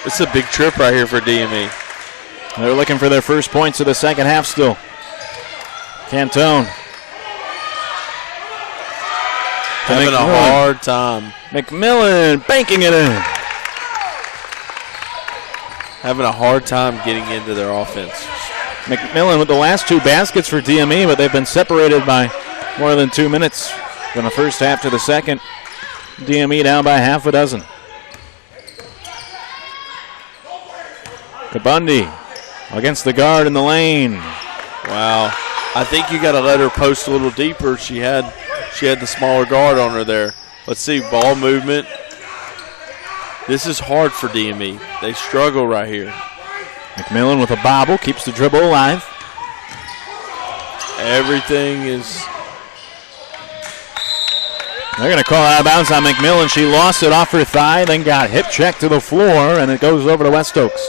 It's a big trip right here for DME. They're looking for their first points of the second half still. Cantone. Having a hard time. McMillan banking it in. Having a hard time getting into their offense. McMillan with the last 2 baskets for DME, but they've been separated by more than 2 minutes from the first half to the second. DME down by half a dozen. Kabundi against the guard in the lane. Wow. I think you got to let her post a little deeper. She had the smaller guard on her there. Let's see, ball movement. This is hard for DME. They struggle right here. McMillan with a bobble, keeps the dribble alive. Everything is... They're going to call out of bounds on McMillan. She lost it off her thigh, then got hip checked to the floor, and it goes over to West Oaks.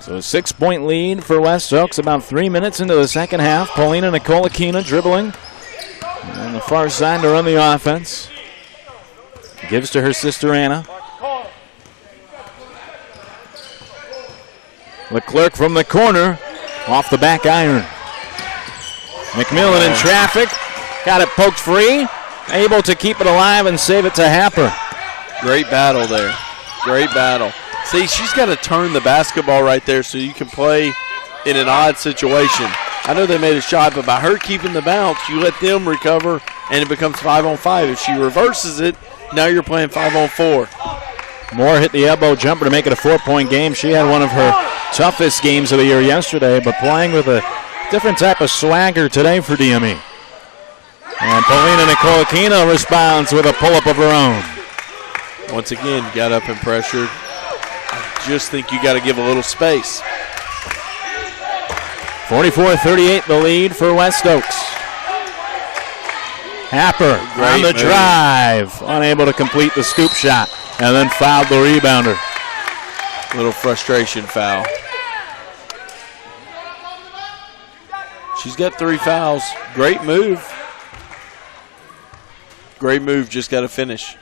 So a 6-point lead for West Oaks about 3 minutes into the second half. Polina Nicolakina dribbling on the far side to run the offense. Gives to her sister Anna. Leclerc from the corner, off the back iron. McMillan in traffic, got it poked free, able to keep it alive and save it to Happer. Great battle there. Great battle. See, she's got to turn the basketball right there so you can play in an odd situation. I know they made a shot, but by her keeping the bounce, you let them recover, and it becomes 5-on-5. If she reverses it, now you're playing 5-on-4. Moore hit the elbow jumper to make it a 4-point game. She had one of her toughest games of the year yesterday, but playing with a different type of swagger today for DME. And Paulina Nicolakina responds with a pull-up of her own. Once again, got up and pressured. I just think you got to give a little space. 44-38 the lead for West Oaks. Happer on the drive, unable to complete the scoop shot, and then fouled the rebounder. Little frustration foul. She's got 3 fouls. Great move. Great move, just got to finish.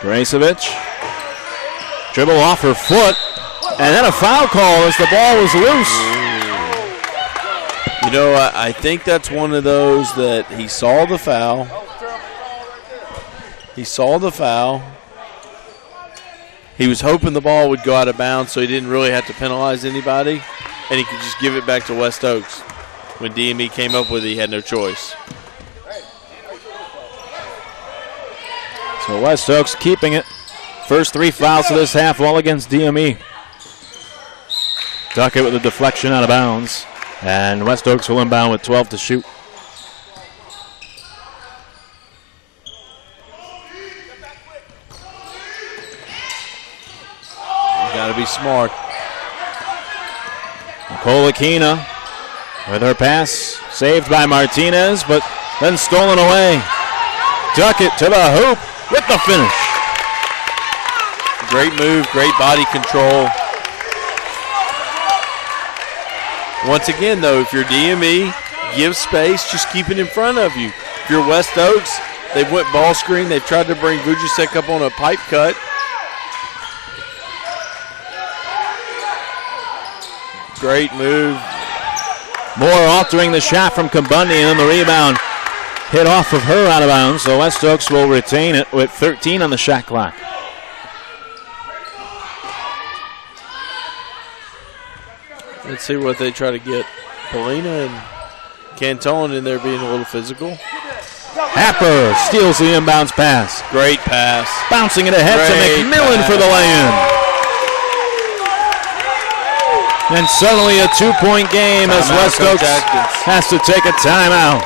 Gracevich, dribble off her foot, and then a foul call as the ball was loose. You know, I think that's one of those that he saw the foul. He saw the foul. He was hoping the ball would go out of bounds so he didn't really have to penalize anybody, and he could just give it back to West Oaks. When DME came up with it, he had no choice. So West Oaks keeping it. First 3 fouls of this half, all against DME. Duckett with a deflection out of bounds. And West Oaks will inbound with 12 to shoot. You got to be smart. Nicolakina with her pass saved by Martinez, but then stolen away. Duckett to the hoop with the finish. Great move, great body control. Once again, though, if you're DME, give space, just keep it in front of you. If you're West Oaks, they've went ball screen. They've tried to bring Vujicic up on a pipe cut. Great move. Moore altering the shot from Kabundi, and then the rebound hit off of her out of bounds. So West Oaks will retain it with 13 on the shot clock. Let's see what they try to get. Polina and Cantone in there being a little physical. Happer steals the inbounds pass. Great pass. Bouncing it ahead to McMillan for the lay-in. And suddenly a 2-point game as West Oaks has to take a timeout.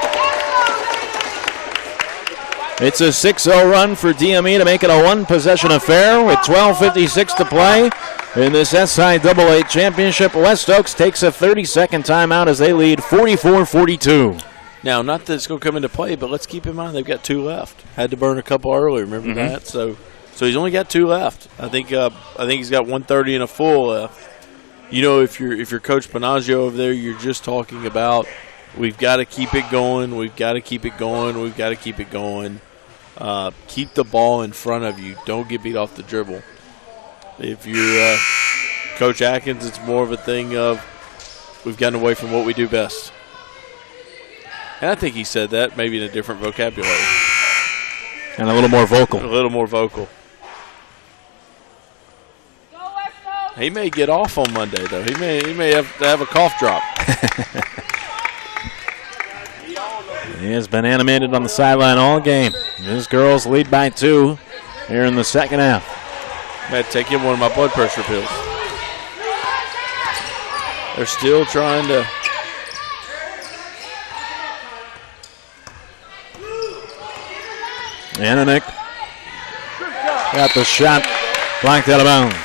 It's a 6-0 run for DME to make it a 1-possession affair with 12:56 to play. In this SIAA championship, West Oaks takes a 30-second timeout as they lead 44-42. Now, not that it's going to come into play, but let's keep in mind they've got 2 left. Had to burn a couple earlier, remember that? So he's only got 2 left. I think he's got 1:30 and a full left. You know, if you're Coach Panaggio over there, you're just talking about we've got to keep it going, we've got to keep it going, we've got to keep it going. Keep the ball in front of you. Don't get beat off the dribble. If you're Coach Atkins, it's more of a thing of we've gotten away from what we do best. And I think he said that, maybe in a different vocabulary. And a little more vocal. A little more vocal. He may get off on Monday, though. He may have to have a cough drop. He has been animated on the sideline all game. His girls lead by 2 here in the second half. Might take in one of my blood pressure pills. They're still trying to. Ananik got the shot blocked out of bounds.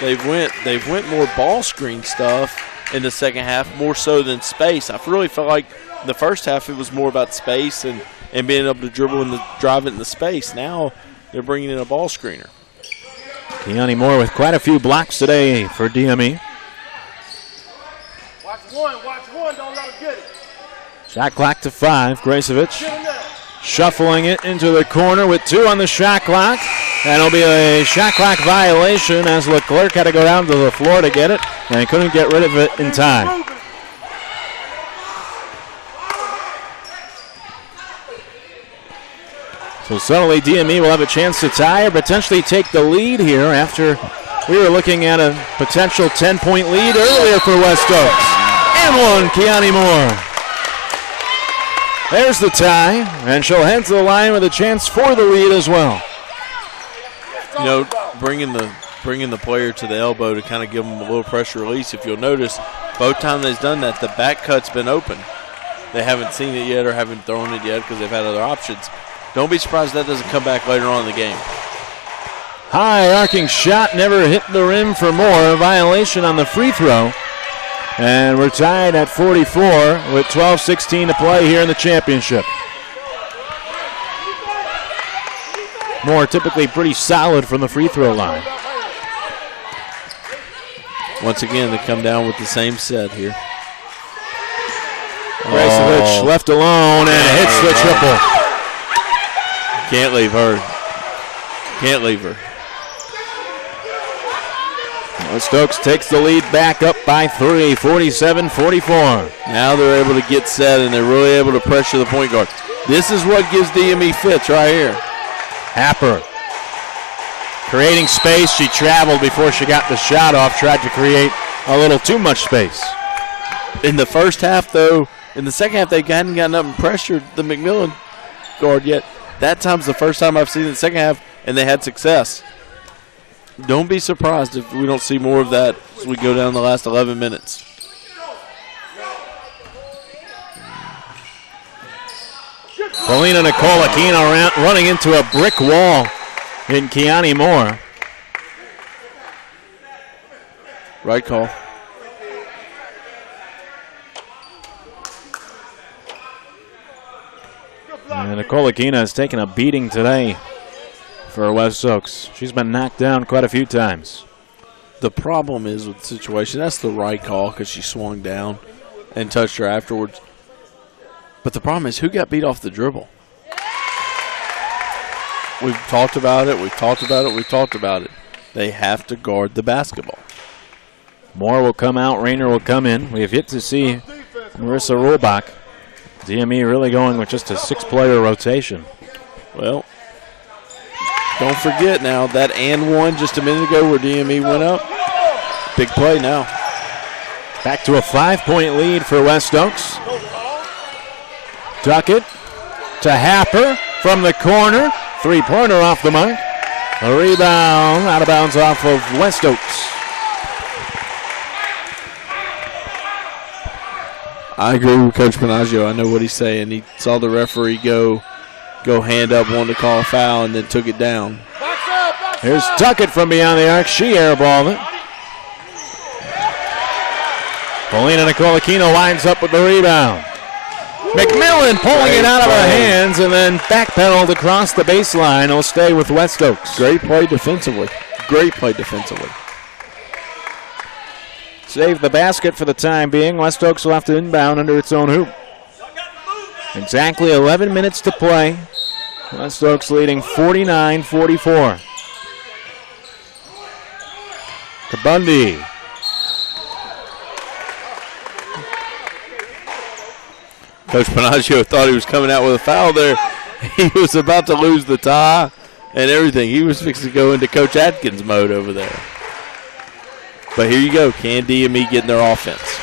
They've went more ball screen stuff in the second half, more so than space. I really felt like in the first half it was more about space and being able to dribble and drive it in the space. Now they're bringing in a ball screener. Keone Moore with quite a few blocks today for DME. Watch one, don't let him get it. Shot clock to 5. Gracevich shuffling it into the corner with 2 on the shot clock. And it'll be a shot clock violation as Leclerc had to go down to the floor to get it, and he couldn't get rid of it in time. So suddenly DME will have a chance to tie or potentially take the lead here after we were looking at a potential 10-point lead earlier for West Oaks. And one, Kiani Moore. There's the tie, and she'll head to the line with a chance for the lead as well. You know, bringing the player to the elbow to kind of give them a little pressure release. If you'll notice, both times they've done that, the back cut's been open. They haven't seen it yet or haven't thrown it yet because they've had other options. Don't be surprised that doesn't come back later on in the game. High arcing shot, never hit the rim for Moore. A violation on the free throw. And we're tied at 44 with 12:16 to play here in the championship. Moore typically pretty solid from the free throw line. Once again, they come down with the same set here. Gracevich left alone and hits the triple. Can't leave her. Can't leave her. West Oaks takes the lead back up by 3, 47-44. Now they're able to get set, and they're really able to pressure the point guard. This is what gives DME fits right here. Happer creating space. She traveled before she got the shot off, tried to create a little too much space. In the first half, though, in the second half, they hadn't gotten up and pressured the McMillan guard yet. That time's the first time I've seen it in the second half, and they had success. Don't be surprised if we don't see more of that as we go down the last 11 minutes. Paulina Nicolakina running into a brick wall in Kiani Moore. Right call. And Nicolakina has taken a beating today for West Oaks. She's been knocked down quite a few times. The problem is with the situation, that's the right call because she swung down and touched her afterwards. But the problem is, who got beat off the dribble? We've talked about it, we've talked about it, we've talked about it. They have to guard the basketball. Moore will come out, Rayner will come in. We have yet to see Marissa Rohlbach. DME really going with just a 6-player rotation. Well, don't forget now, that and one just a minute ago where DME went up. Big play now. Back to a 5-point lead for West Oaks. Duckett to Happer from the corner. 3-pointer off the mark. A rebound out of bounds off of West Oaks. I agree with Coach Panaggio. I know what he's saying. He saw the referee go hand up, wanted to call a foul, and then took it down. Here's Duckett from beyond the arc. She airballed it. Paulina Nicolakina winds up with the rebound. McMillan pulling it out of her hands and then backpedaled across the baseline. Will stay with West Oaks. Great play defensively. Great play defensively. Save the basket for the time being. West Oaks will have to inbound under its own hoop. Exactly 11 minutes to play. West Oaks leading 49-44. Kabundi. Coach Panaggio thought he was coming out with a foul there. He was about to lose the tie and everything. He was fixing to go into Coach Atkins mode over there. But here you go. Can DME get in their offense?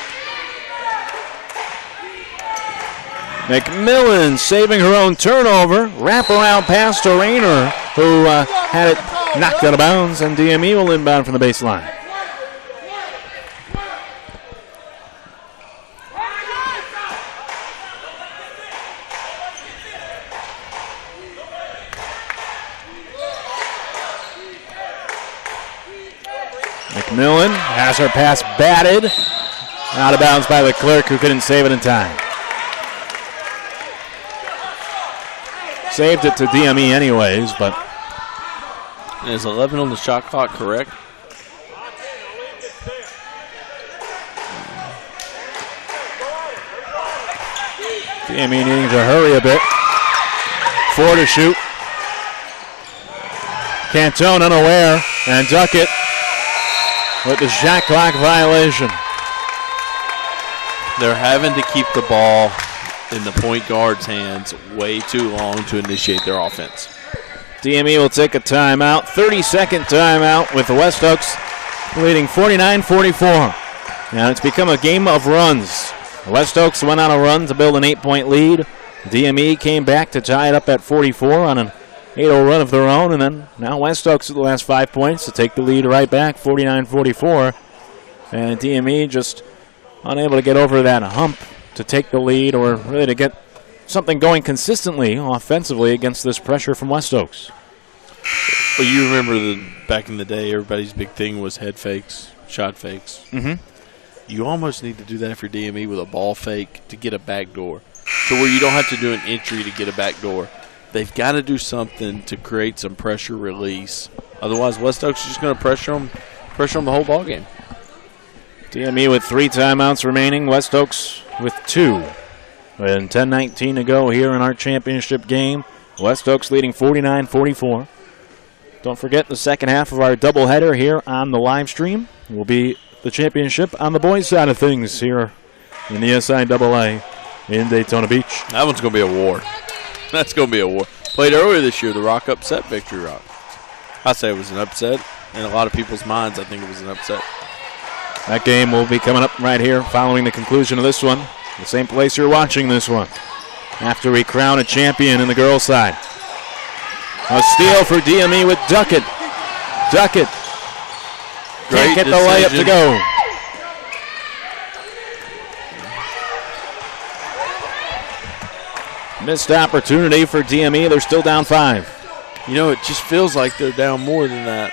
McMillan saving her own turnover. Wraparound pass to Rayner, who had it knocked out of bounds, and DME will inbound from the baseline. McMillan has her pass batted. Out of bounds by Leclerc, who couldn't save it in time. Saved it to DME anyways, but... Is 11 on the shot clock correct? DME needing to hurry a bit. 4 to shoot. Cantone unaware, and Duckett with the shot clock violation. They're having to keep the ball in the point guard's hands way too long to initiate their offense. DME will take a timeout, 30-second timeout, with the West Oaks leading 49-44. Now it's become a game of runs. The West Oaks went on a run to build an 8-point lead. DME came back to tie it up at 44 on an 8-0 run of their own, and then now West Oaks at the last 5 points to take the lead right back, 49-44. And DME just unable to get over that hump to take the lead or really to get something going consistently offensively against this pressure from West Oaks. Well, you remember back in the day, everybody's big thing was head fakes, shot fakes. Mm-hmm. You almost need to do that for DME with a ball fake to get a back door, to where you don't have to do an entry to get a back door. They've got to do something to create some pressure release. Otherwise, West Oaks is just going to pressure them the whole ball game. DME with 3 timeouts remaining. West Oaks with 2. And 10:19 to go here in our championship game. West Oaks leading 49-44. Don't forget the second half of our doubleheader here on the live stream will be the championship on the boys' side of things here in the SIAA in Daytona Beach. That one's going to be a war. That's going to be a war. Played earlier this year, the Rock upset Victory Rock. I'd say it was an upset. In a lot of people's minds, I think it was an upset. That game will be coming up right here following the conclusion of this one. The same place you're watching this one. After we crown a champion in the girls' side. A steal for DME with Duckett. Duckett can't get the layup to go. Missed opportunity for DME. They're still down 5. You know, it just feels like they're down more than that.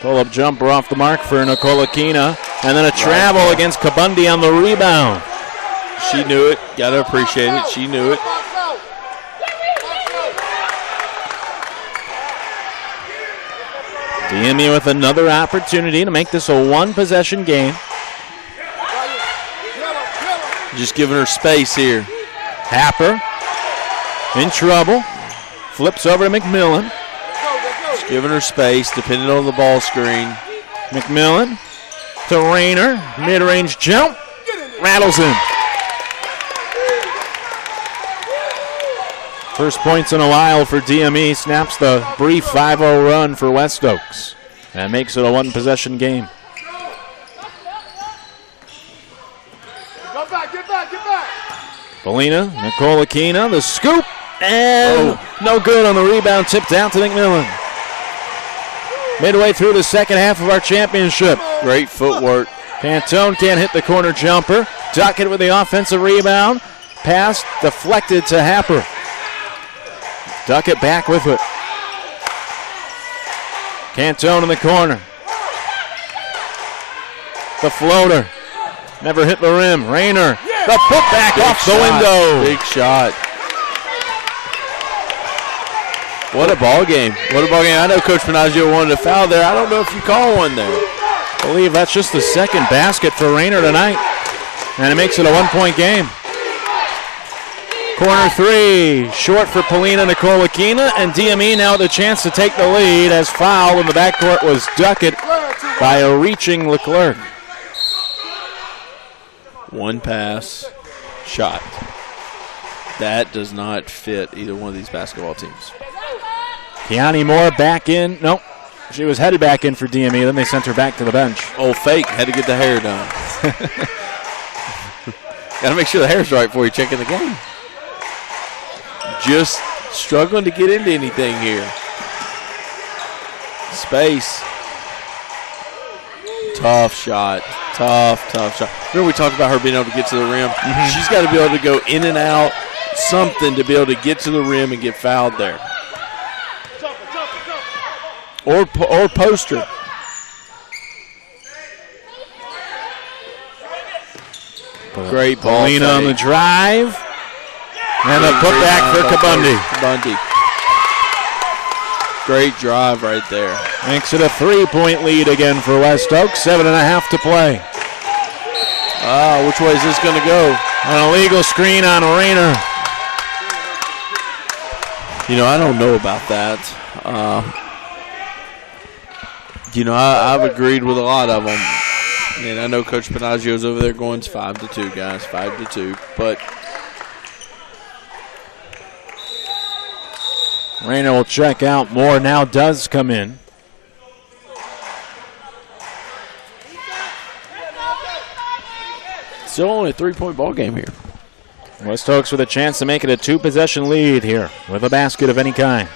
Pull-up jumper off the mark for Nicolakina. And then a travel against Kabundi on the rebound. She knew it. Got to appreciate it. She knew it. DME with another opportunity to make this a one-possession game. Just giving her space here. Happer in trouble. Flips over to McMillan. Just giving her space, depending on the ball screen. McMillan to Rayner. Mid-range jump. Rattles in. First points in a while for DME. Snaps the brief 5-0 run for West Oaks. And makes it a one-possession game. Get back, get back, get back. Polina, Nicolakina, the scoop. And no good on the rebound. Tipped out to McMillan. Midway through the second half of our championship. Great footwork. Cantone can't hit the corner jumper. Duckett with the offensive rebound. Pass deflected to Happer. Duckett back with it. Cantone in the corner. The floater. Never hit the rim. Rayner. The putback off the window. Big shot. What a ball game. What a ball game. I know Coach Panaggio wanted a foul there. I don't know if you call one there. I believe that's just the second basket for Rayner tonight. And it makes it a one-point game. Corner 3, short for Polina Nicolakina, and DME now the chance to take the lead as foul in the backcourt was Duckett by a reaching Leclerc. One pass, shot. That does not fit either one of these basketball teams. Keani Moore back in. Nope, she was headed back in for DME, then they sent her back to the bench. Old fake, had to get the hair done. Got to make sure the hair's right before you check in the game. Just struggling to get into anything here. Space. Tough shot. Tough shot. Remember we talked about her being able to get to the rim? Mm-hmm. She's got to be able to go in and out, something to be able to get to the rim and get fouled there. Or poster. Great ball. Polina on the drive. And a putback for Kabundi. Great drive right there. Makes it a 3-point lead again for West Oaks. 7.5 to play. Which way is this going to go? An illegal screen on Rayner. I don't know about that. I've agreed with a lot of them. And I know Coach Panaggio's over there going, it's 5-2, guys, 5-2. But Rayner will check out. Moore now does come in. still only a 3-point ball game here. West Oaks with a chance to make it a 2-possession lead here with a basket of any kind.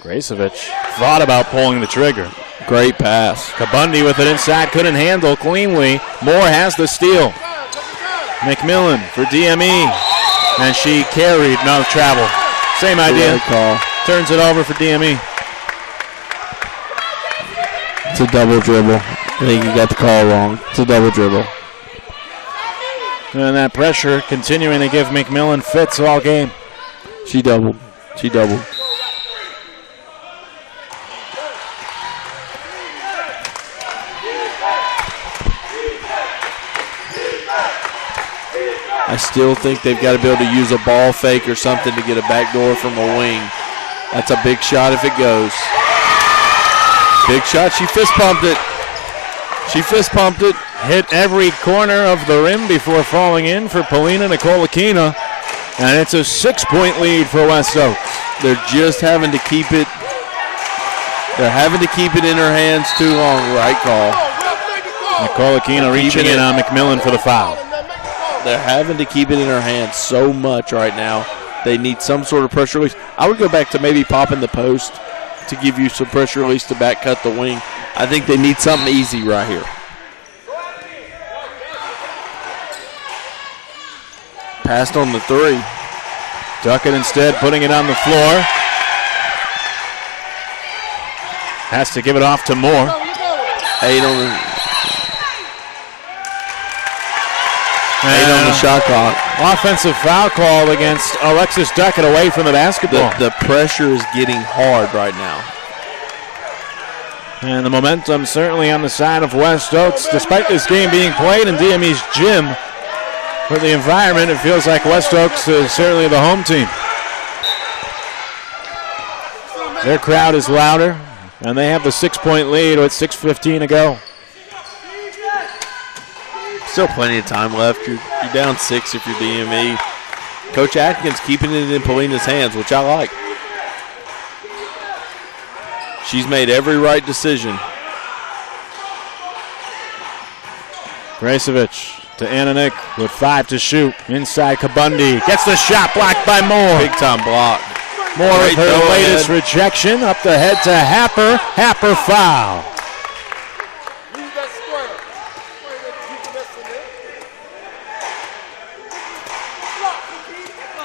Gracevich thought about pulling the trigger. Great pass. Kabundi with it inside, couldn't handle cleanly. Moore has the steal. McMillan for DME. And she carried, no travel. Same idea. Call. Turns it over for DME. It's a double dribble. I think you got the call wrong. It's a double dribble. And that pressure continuing to give McMillan fits all game. She doubled. I still think they've got to be able to use a ball fake or something to get a backdoor from a wing. That's a big shot if it goes. Big shot. She fist pumped it. Hit every corner of the rim before falling in for Polina Nikolakina. And it's a 6-point lead for West Oaks. They're just having to keep it. They're having to keep it in her hands too long. Right call. Nikolakina reaching in on McMillan for the foul. They're having to keep it in her hands so much right now. They need some sort of pressure release. I would go back to maybe popping the post to give you some pressure release to back cut the wing. I think they need something easy right here. Passed on the 3. Duckett instead putting it on the floor. Has to give it off to Moore. 8 on the shot clock. Offensive foul call against Alexis Duckett away from the basketball. The pressure is getting hard right now. And the momentum certainly on the side of West Oaks. Despite this game being played in DME's gym, for the environment, it feels like West Oaks is certainly the home team. Their crowd is louder, and they have the 6-point lead with 6:15 to go. Still plenty of time left. You're down 6 if you're DME. Coach Atkins keeping it in Polina's hands, which I like. She's made every right decision. Gracevich to Ananik with 5 to shoot. Inside Kabundi. Gets the shot blocked by Moore. Big time block. Moore with her latest rejection. Up the head to Happer. Happer foul.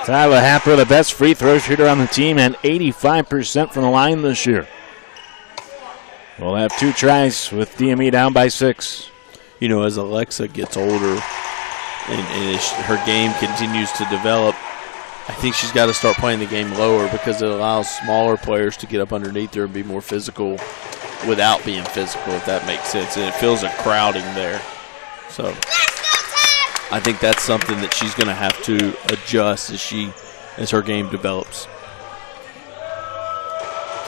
Tyler Happer, the best free throw shooter on the team, and 85% from the line this year. We'll have 2 tries with DME down by 6. As Alexa gets older and her game continues to develop, I think she's got to start playing the game lower because it allows smaller players to get up underneath her and be more physical without being physical, if that makes sense. And it feels a crowding there. So I think that's something that she's going to have to adjust as her game develops.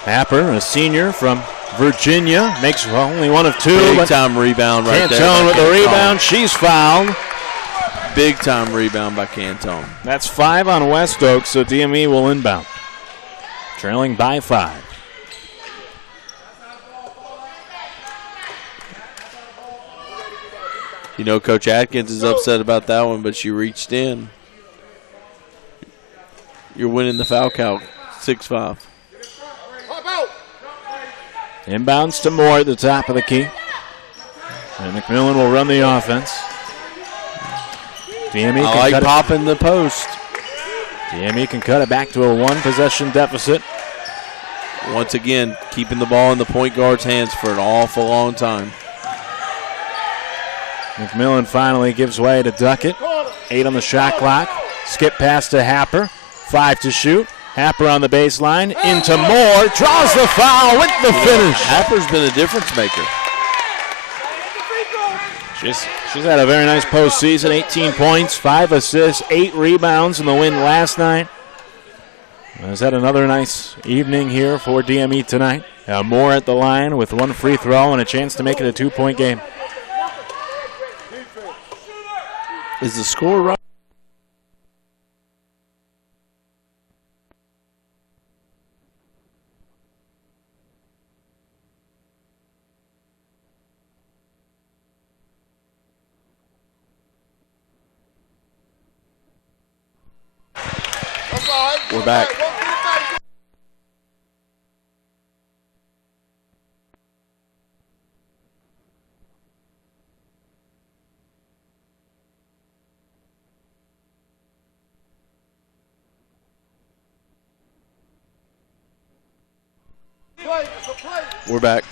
Happer, a senior from Virginia, makes only 1 of 2. Big time rebound right there. Cantone with the rebound. She's fouled. Big time rebound by Cantone. That's 5 on West Oaks, so DME will inbound. Trailing by 5. Coach Atkins is upset about that one, but she reached in. You're winning the foul count, 6-5. Inbounds to Moore at the top of the key. And McMillan will run the offense. DME I like popping the post. DME can cut it back to a 1-possession deficit. Once again, keeping the ball in the point guard's hands for an awful long time. McMillan finally gives way to Duckett. 8 on the shot clock. Skip pass to Happer. 5 to shoot. Happer on the baseline. Into Moore. Draws the foul with the finish. Happer's been a difference maker. She's had a very nice postseason, 18 points, 5 assists, 8 rebounds in the win last night. Has had another nice evening here for DME tonight. Moore at the line with 1 free throw and a chance to make it a 2-point game. Is the score right? We're back. We're back.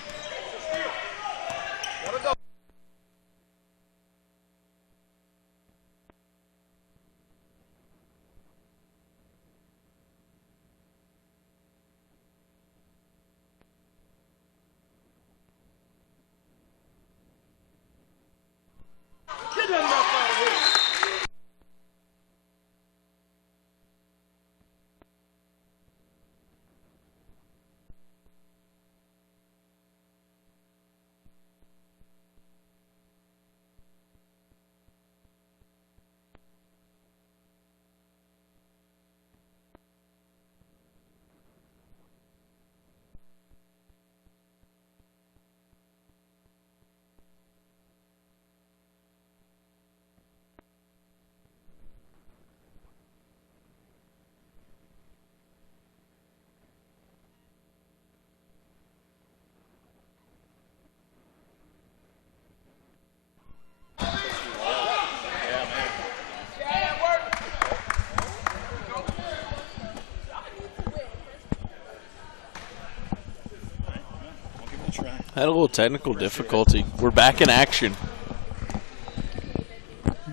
Had a little technical difficulty. We're back in action.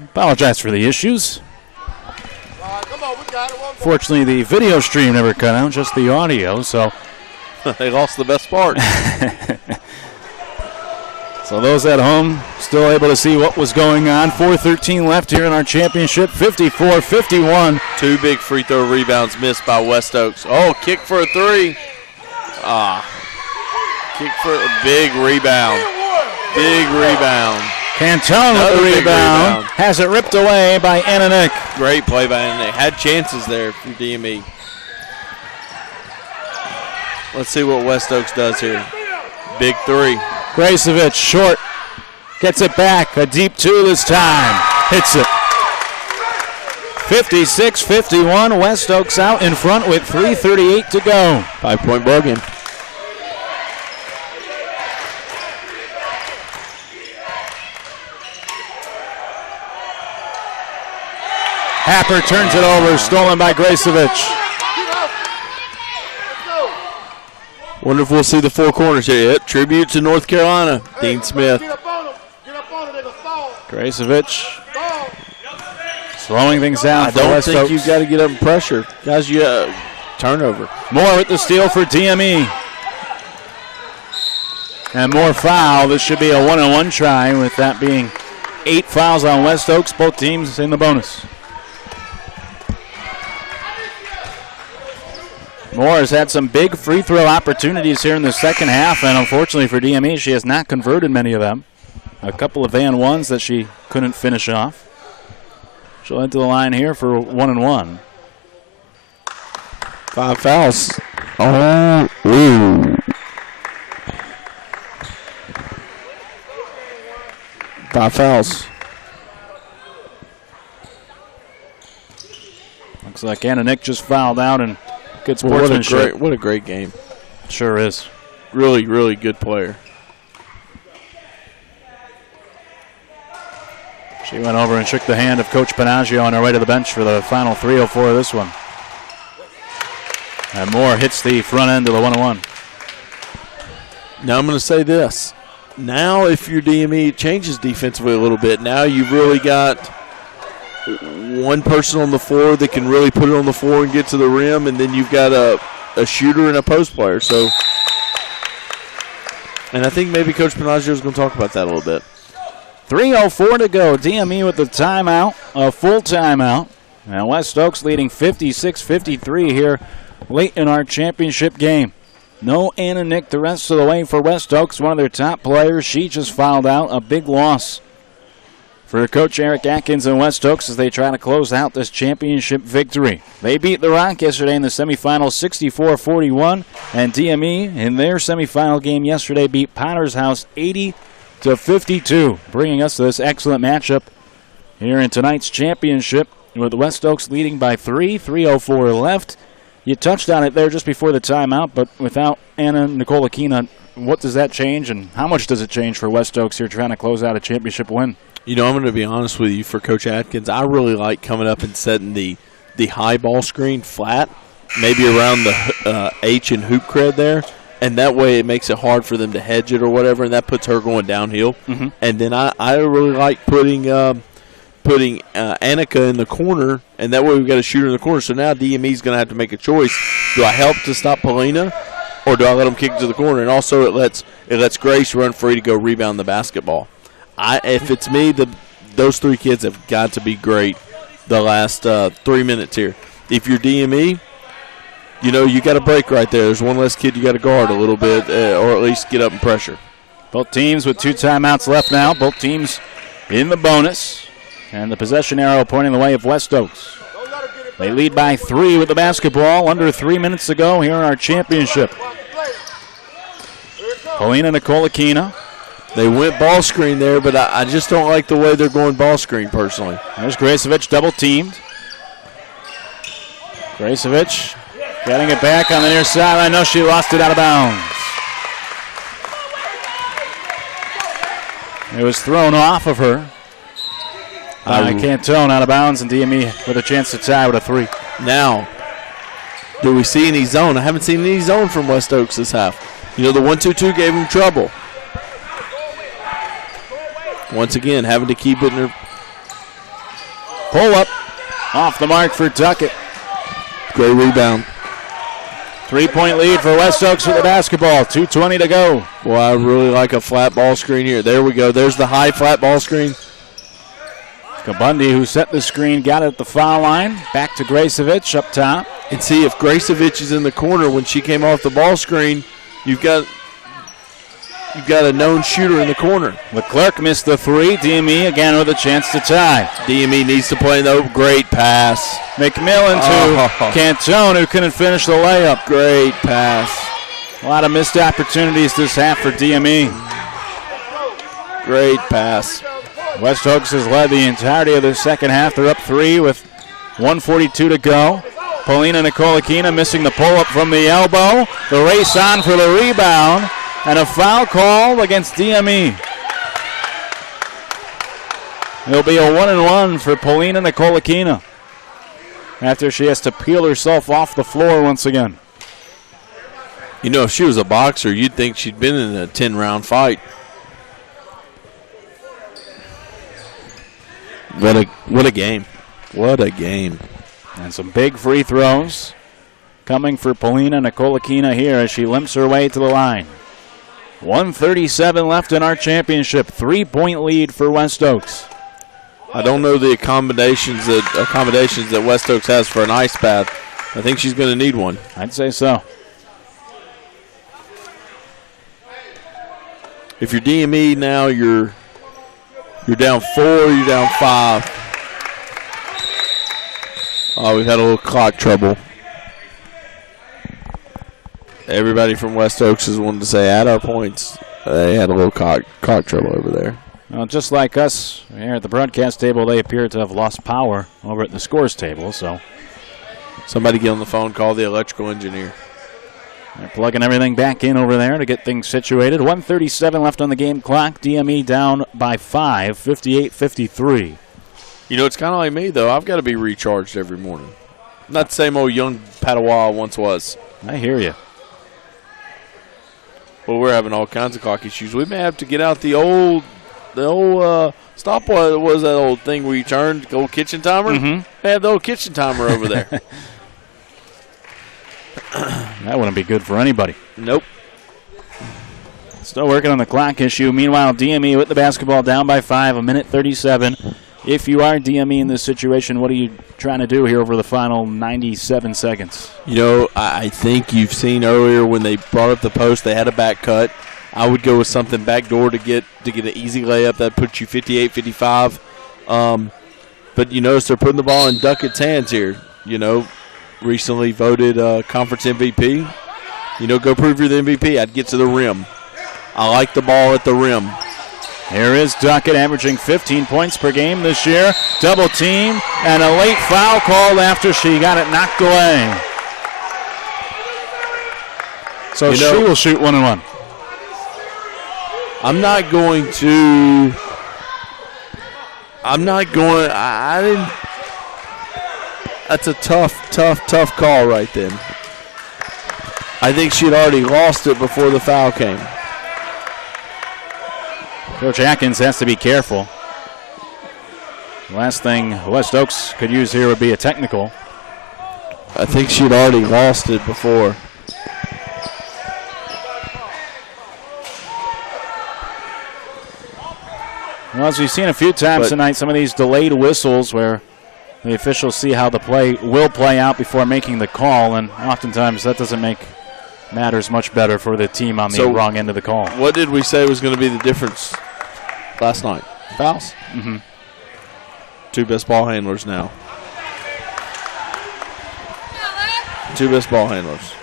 Apologize for the issues. Fortunately, the video stream never cut out, just the audio, so. They lost the best part. So those at home still able to see what was going on. 4:13 left here in our championship, 54-51. 2 big free throw rebounds missed by West Oaks. Oh, kick for a 3. Kick for a big rebound. Big rebound. Cantone with the rebound. Has it ripped away by Ananick. Great play by Ananick. Had chances there from DME. Let's see what West Oaks does here. Big 3. Gracevich short. Gets it back. A deep 2 this time. Hits it. 56-51. West Oaks out in front with 3:38 to go. 5-point ball game. Happer turns it over, stolen by Gracevich. Wonder if we'll see the 4 corners here. Yep, tribute to North Carolina. Dean Smith. Gracevich slowing things down for I West don't think Oaks. you've got to get up in pressure. Guys, turnover. Moore with the steal for DME. And more foul. This should be a 1-on-1 try, with that being 8 fouls on West Oaks. Both teams in the bonus. Moore has had some big free throw opportunities here in the second half, and unfortunately for DME, she has not converted many of them. A couple of and ones that she couldn't finish off. She'll head to the line here for 1-and-1. 5 fouls. Oh, ooh. 5 fouls. Looks like Ananick just fouled out, and good sportsmanship. What a great game. Sure is. Really, really good player. She went over and shook the hand of Coach Panaggio on her way to the bench for the final 3:04 of this one. And Moore hits the front end of the 1-on-1. Now I'm going to say this. Now if your DME, it changes defensively a little bit. Now you've really got one person on the floor that can really put it on the floor and get to the rim, and then you've got a shooter and a post player. So, and I think maybe Coach Panaggio is going to talk about that a little bit. 3:04 to go. DME with the timeout, a full timeout. Now West Oaks leading 56-53 here late in our championship game. No Anna Nick the rest of the way for West Oaks, one of their top players. She just fouled out. A big loss for Coach Eric Atkins and West Oaks as they try to close out this championship victory. They beat the Rock yesterday in the semifinals 64-41, and DME in their semifinal game yesterday beat Potter's House 80-52, bringing us to this excellent matchup here in tonight's championship with West Oaks leading by 3:04 left. You touched on it there just before the timeout, but without Anna Nicolakina, what does that change, and how much does it change for West Oaks here trying to close out a championship win? You know, I'm going to be honest with you, for Coach Atkins, I really like coming up and setting the high ball screen flat, maybe around the H and hoop cred there, and that way it makes it hard for them to hedge it or whatever, and that puts her going downhill. Mm-hmm. And then I really like putting Annika in the corner, and that way we've got a shooter in the corner. So now DME's going to have to make a choice. Do I help to stop Paulina, or do I let them kick it to the corner? And also it lets Grace run free to go rebound the basketball. If it's me, those three kids have got to be great the last 3 minutes here. If you're DME, you know, you got a break right there. There's one less kid you got to guard a little bit, or at least get up and pressure. Both teams with 2 timeouts left now. Both teams in the bonus. And the possession arrow pointing the way of West Oaks. They lead by 3 with the basketball. Under 3 minutes to go here in our championship. Paulina Nicolakina. They went ball screen there, but I just don't like the way they're going ball screen personally. There's Gracevich double teamed. Gracevich getting it back on the near side. I know she lost it out of bounds. It was thrown off of her. Cantone out of bounds, and DME with a chance to tie with a 3. Now, do we see any zone? I haven't seen any zone from West Oaks this half. You know, the 1-2-2 gave them trouble. Once again, having to keep it in her. Pull up off the mark for Tuckett. Great rebound. 3-point lead for West Oaks with the basketball. 2:20 to go. Boy, I really like a flat ball screen here. There we go. There's the high flat ball screen. Kabundi, who set the screen, got it at the foul line. Back to Gracevich up top. And see, if Gracevich is in the corner when she came off the ball screen, you've got a known shooter in the corner. Leclerc missed the 3. DME again with a chance to tie. DME needs to play, though. Great pass. McMillan to Cantone, who couldn't finish the layup. Great pass. A lot of missed opportunities this half for DME. Great pass. West Oaks has led the entirety of the second half. They're up 3 with 1:42 to go. Paulina Nicolakina missing the pull-up from the elbow. The race on for the rebound. And a foul called against DME. It'll be a 1-and-1 for Paulina Nicolakina after she has to peel herself off the floor once again. You know, if she was a boxer, you'd think she'd been in a 10-round fight. What a game. What a game. And some big free throws coming for Paulina Nicolakina here as she limps her way to the line. 1:37 left in our championship. 3-point lead for West Oaks. I don't know the accommodations that West Oaks has for an ice bath. I think she's going to need one. I'd say so. If you're DME now, you're down 4, you're down 5. Oh, we've had a little clock trouble. Everybody from West Oaks has wanted to say at our points, they had a little clock trouble over there. Well, just like us here at the broadcast table, they appear to have lost power over at the scores table. So somebody get on the phone, call the electrical engineer. They're plugging everything back in over there to get things situated. 1:37 left on the game clock. DME down by 5, 58-53. You know, it's kind of like me, though. I've got to be recharged every morning. Not the same old young Padawan I once was. I hear you. Well, we're having all kinds of clock issues. We may have to get out the old stopwatch. What was that old thing where you turned, the old kitchen timer? Mm-hmm. They have the old kitchen timer over there. That wouldn't be good for anybody. Nope. Still working on the clock issue. Meanwhile, DME with the basketball down by 5, 1:37. If you are DME in this situation, what are you trying to do here over the final 97 seconds? You know, I think you've seen earlier when they brought up the post, they had a back cut. I would go with something backdoor to get an easy layup. That puts you 58, 55. But you notice they're putting the ball in Duckett's hands here. You know, recently voted conference MVP. You know, go prove you're the MVP. I'd get to the rim. I like the ball at the rim. Here is Duckett averaging 15 points per game this year. Double team and a late foul called after she got it knocked away. So she will shoot 1 and 1. I didn't. That's a tough call right then. I think she'd already lost it before the foul came. Coach Atkins has to be careful. The last thing West Oaks could use here would be a technical. I think she'd already lost it before. Well, as we've seen a few times tonight, some of these delayed whistles where the officials see how the play will play out before making the call, and oftentimes that doesn't make matters much better for the team on the wrong end of the call. What did we say was going to be the difference last night? Fouls? Mm-hmm. 2 best ball handlers now. 2 best ball handlers.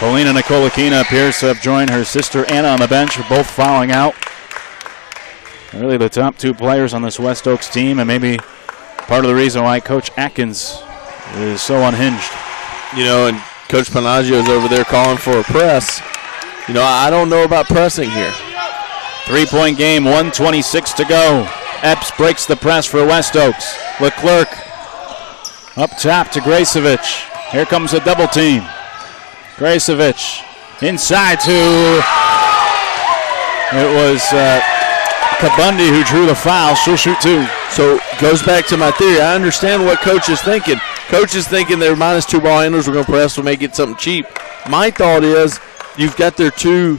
Polina Nikolakina appears to have joined her sister Anna on the bench, both fouling out. Really the top 2 players on this West Oaks team, and maybe part of the reason why Coach Atkins is so unhinged. You know, and Coach Panaggio is over there calling for a press. You know, I don't know about pressing here. 3-point game, 1:26 to go. Epps breaks the press for West Oaks. Leclerc up top to Gracevich. Here comes a double team. Gracevich inside to, it was Kabundi who drew the foul. She'll shoot 2. So goes back to my theory. I understand what Coach is thinking. Coach is thinking they're minus 2 ball handlers. We're going to press. We'll make it something cheap. My thought is you've got their 2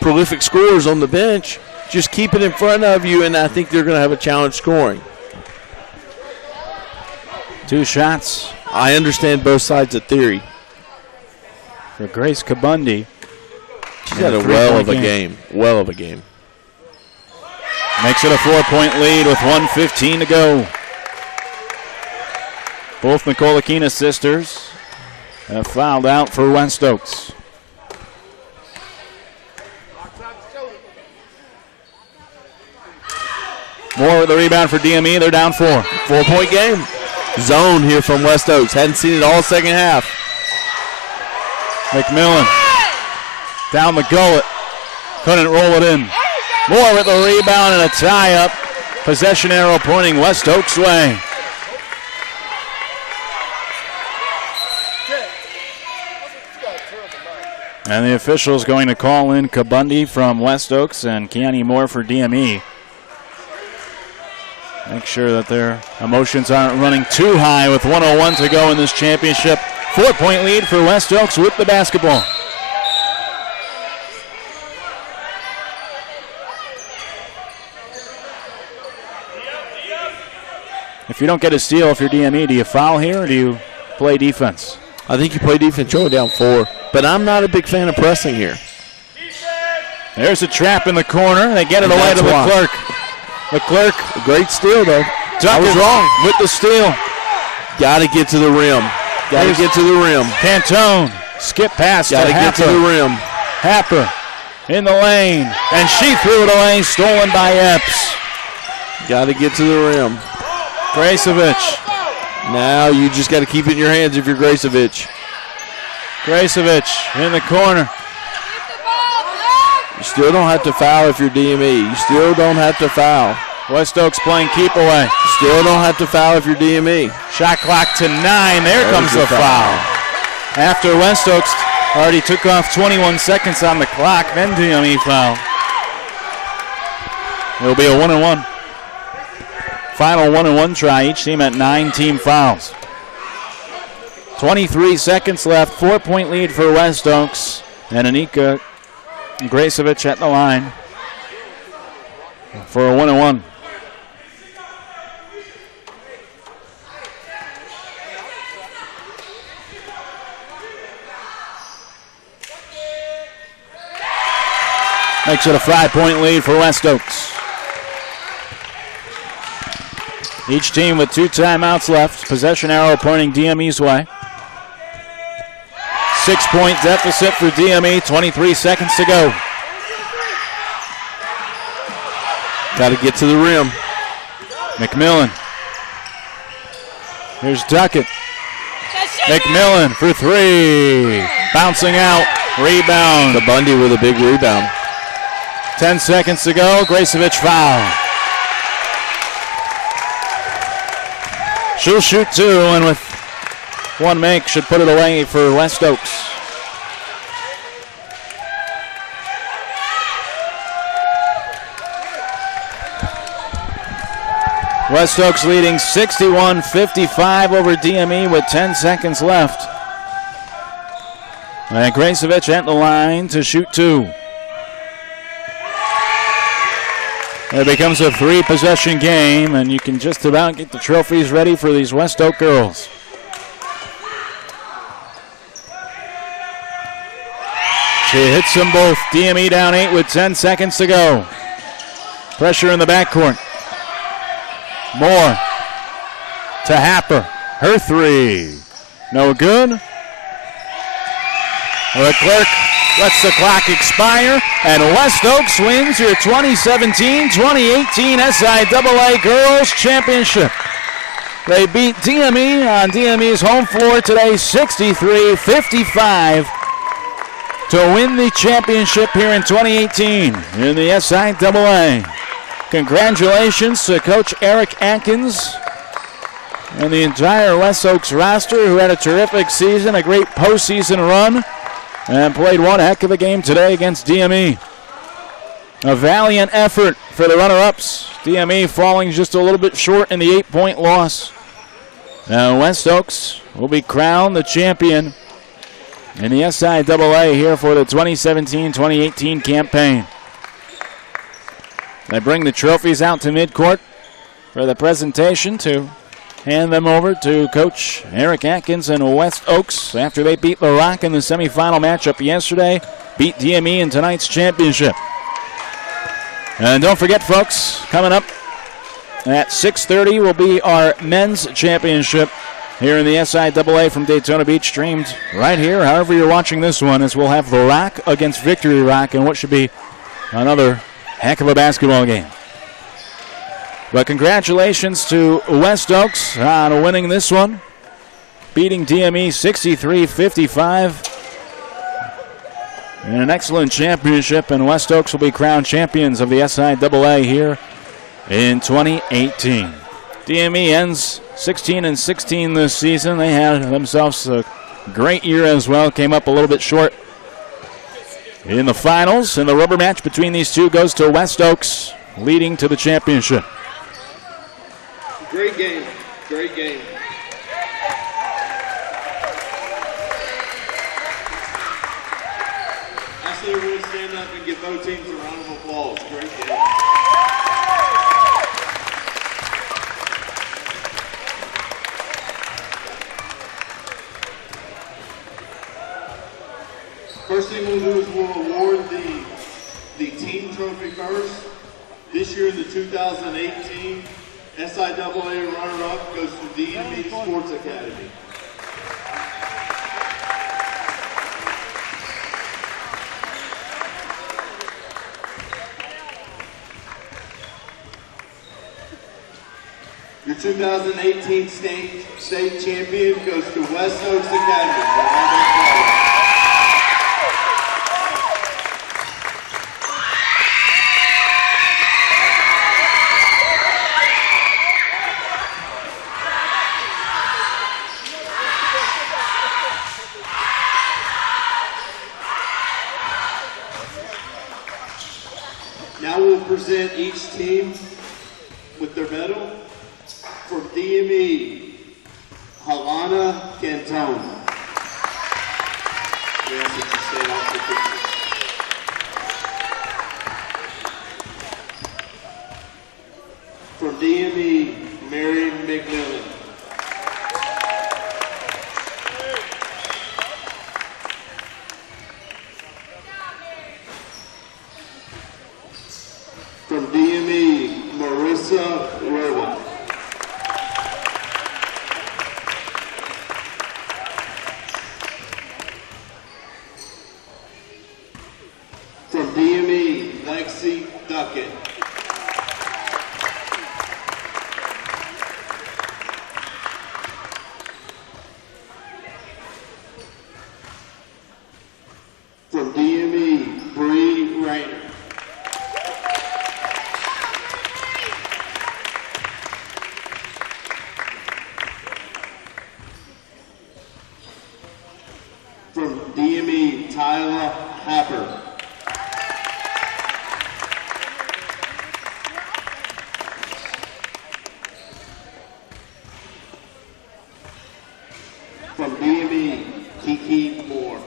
prolific scorers on the bench. Just keep it in front of you, and I think they're going to have a challenge scoring. 2 shots. I understand both sides of theory. For Grace Kabundi. She's had a well of a game. Well of a game. Makes it a 4-point lead with 1:15 to go. Both Nikolakina sisters have fouled out for West Oaks. Moore with the rebound for DME. They're down 4. 4-point game. Zone here from West Oaks. Hadn't seen it all second half. McMillan down the gullet. Couldn't roll it in. Moore with the rebound and a tie-up. Possession arrow pointing West Oaks' way. And the official's going to call in Kabundi from West Oaks and Keani Moore for DME. Make sure that their emotions aren't running too high with 1:01 to go in this championship. 4-point lead for West Oaks with the basketball. If you don't get a steal, if you're DME, do you foul here or do you play defense? I think you play defense, you're down 4. But I'm not a big fan of pressing here. There's a trap in the corner. They get it away to Leclerc. Leclerc, great steal, though. I was wrong with the steal. Got to get to the rim. Got to get to the rim. Cantone, skip pass to Got to get to the rim. Happer in the lane, and she threw it away, stolen by Epps. Got to get to the rim. Gracevich. Now you just got to keep it in your hands if you're Gracevich. Gracevich in the corner. You still don't have to foul if you're DME. You still don't have to foul. West Oaks playing keep away. Still don't have to foul if you're DME. Shot clock to 9. There comes the foul. After West Oaks already took off 21 seconds on the clock, then DME foul. It'll be a 1-and-1. Final 1-and-1 try. Each team at 9 team fouls. 23 seconds left. 4-point lead for West Oaks. And Anika Gracevich at the line for a 1-1. Makes it a 5-point lead for West Oaks. Each team with 2 timeouts left. Possession arrow pointing DME's way. 6-point deficit for DME, 23 seconds to go. Got to get to the rim. McMillan. Here's Duckett. McMillan for 3. Bouncing out. Rebound. The Bundy with a big rebound. 10 seconds to go. Gracevich foul. She'll shoot 2, and with 1 make, should put it away for West Oaks. West Oaks leading 61-55 over DME with 10 seconds left. And Gracevich at the line to shoot 2. It becomes a 3-possession game, and you can just about get the trophies ready for these West Oak girls. She hits them both. DME down 8 with 10 seconds to go. Pressure in the backcourt. Moore to Happer. Her 3. No good. Leclerc lets the clock expire, and West Oaks wins your 2017-2018 SIAA Girls Championship. They beat DME on DME's home floor today, 63-55, to win the championship here in 2018 in the SIAA. Congratulations to Coach Eric Atkins and the entire West Oaks roster, who had a terrific season, a great postseason run, and played one heck of a game today against DME. A valiant effort for the runner-ups. DME falling just a little bit short in the 8-point loss. Now West Oaks will be crowned the champion in the SIAA here for the 2017-2018 campaign. They bring the trophies out to midcourt for the presentation to hand them over to Coach Eric Atkins and West Oaks after they beat the Rock in the semifinal matchup yesterday, beat DME in tonight's championship. And don't forget, folks, coming up at 6:30 will be our men's championship here in the SIAA from Daytona Beach, streamed right here, however you're watching this one, as we'll have the Rock against Victory Rock in what should be another heck of a basketball game. But congratulations to West Oaks on winning this one, beating DME 63-55 in an excellent championship, and West Oaks will be crowned champions of the SIAA here in 2018. DME ends 16-16 this season. They had themselves a great year as well, came up a little bit short in the finals, and the rubber match between these two goes to West Oaks, leading to the championship. Great game. Great game. Ask everyone to stand up and give both teams a round of applause. Great game. First thing we'll do is we'll award the team trophy first. This year in the 2018 SIAA runner-up goes to DME Sports Academy. Your 2018 state champion goes to West Oaks Academy. Now we'll present each team with their medal. For DME, Helena Cantone. We ask that you stand up for pictures. From DME, Mary McMillan. From DME, Marissa Rowan. From DME, Lexi Duckett. From DME, Bree Rayner. From DME, Tyler Happer. From DME, Kiki Moore.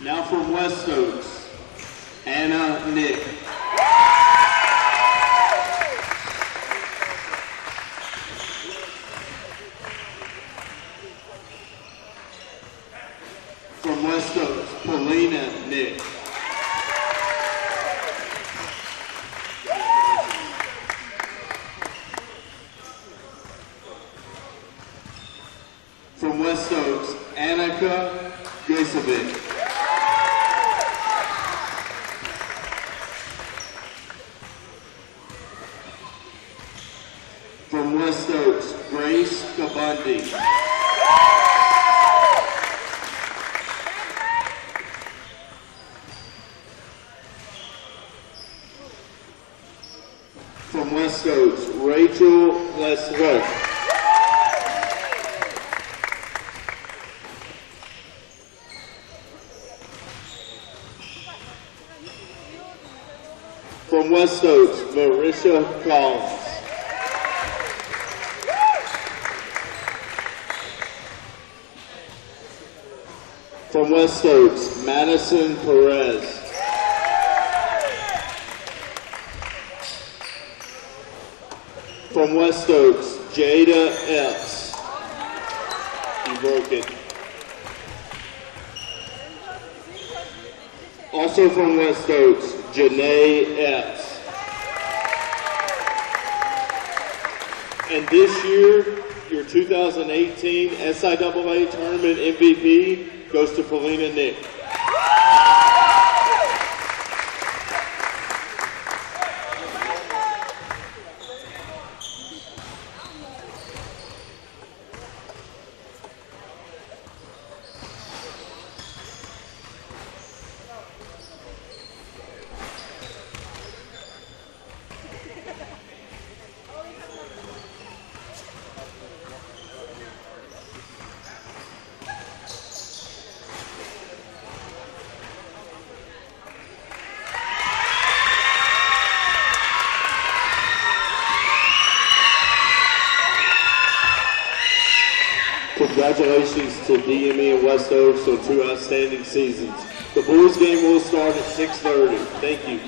Now from West Oaks, Anna Nick. From West Oaks, Paulina Nick. From West Oaks, Annika Gasovic. From West Oaks, Grace Kabundi. From West Oaks, Rachel Leswell. From West Oaks, Marisha Collins. From West Oaks, Madison Perez. From West Oaks, Jada Epps. You broke it. Also from West Oaks, Janae Epps. And this year, your 2018 SIAA Tournament MVP goes to Paulina Nick. Congratulations to DME and West Oaks on 2 outstanding seasons. The boys game will start at 6:30. Thank you.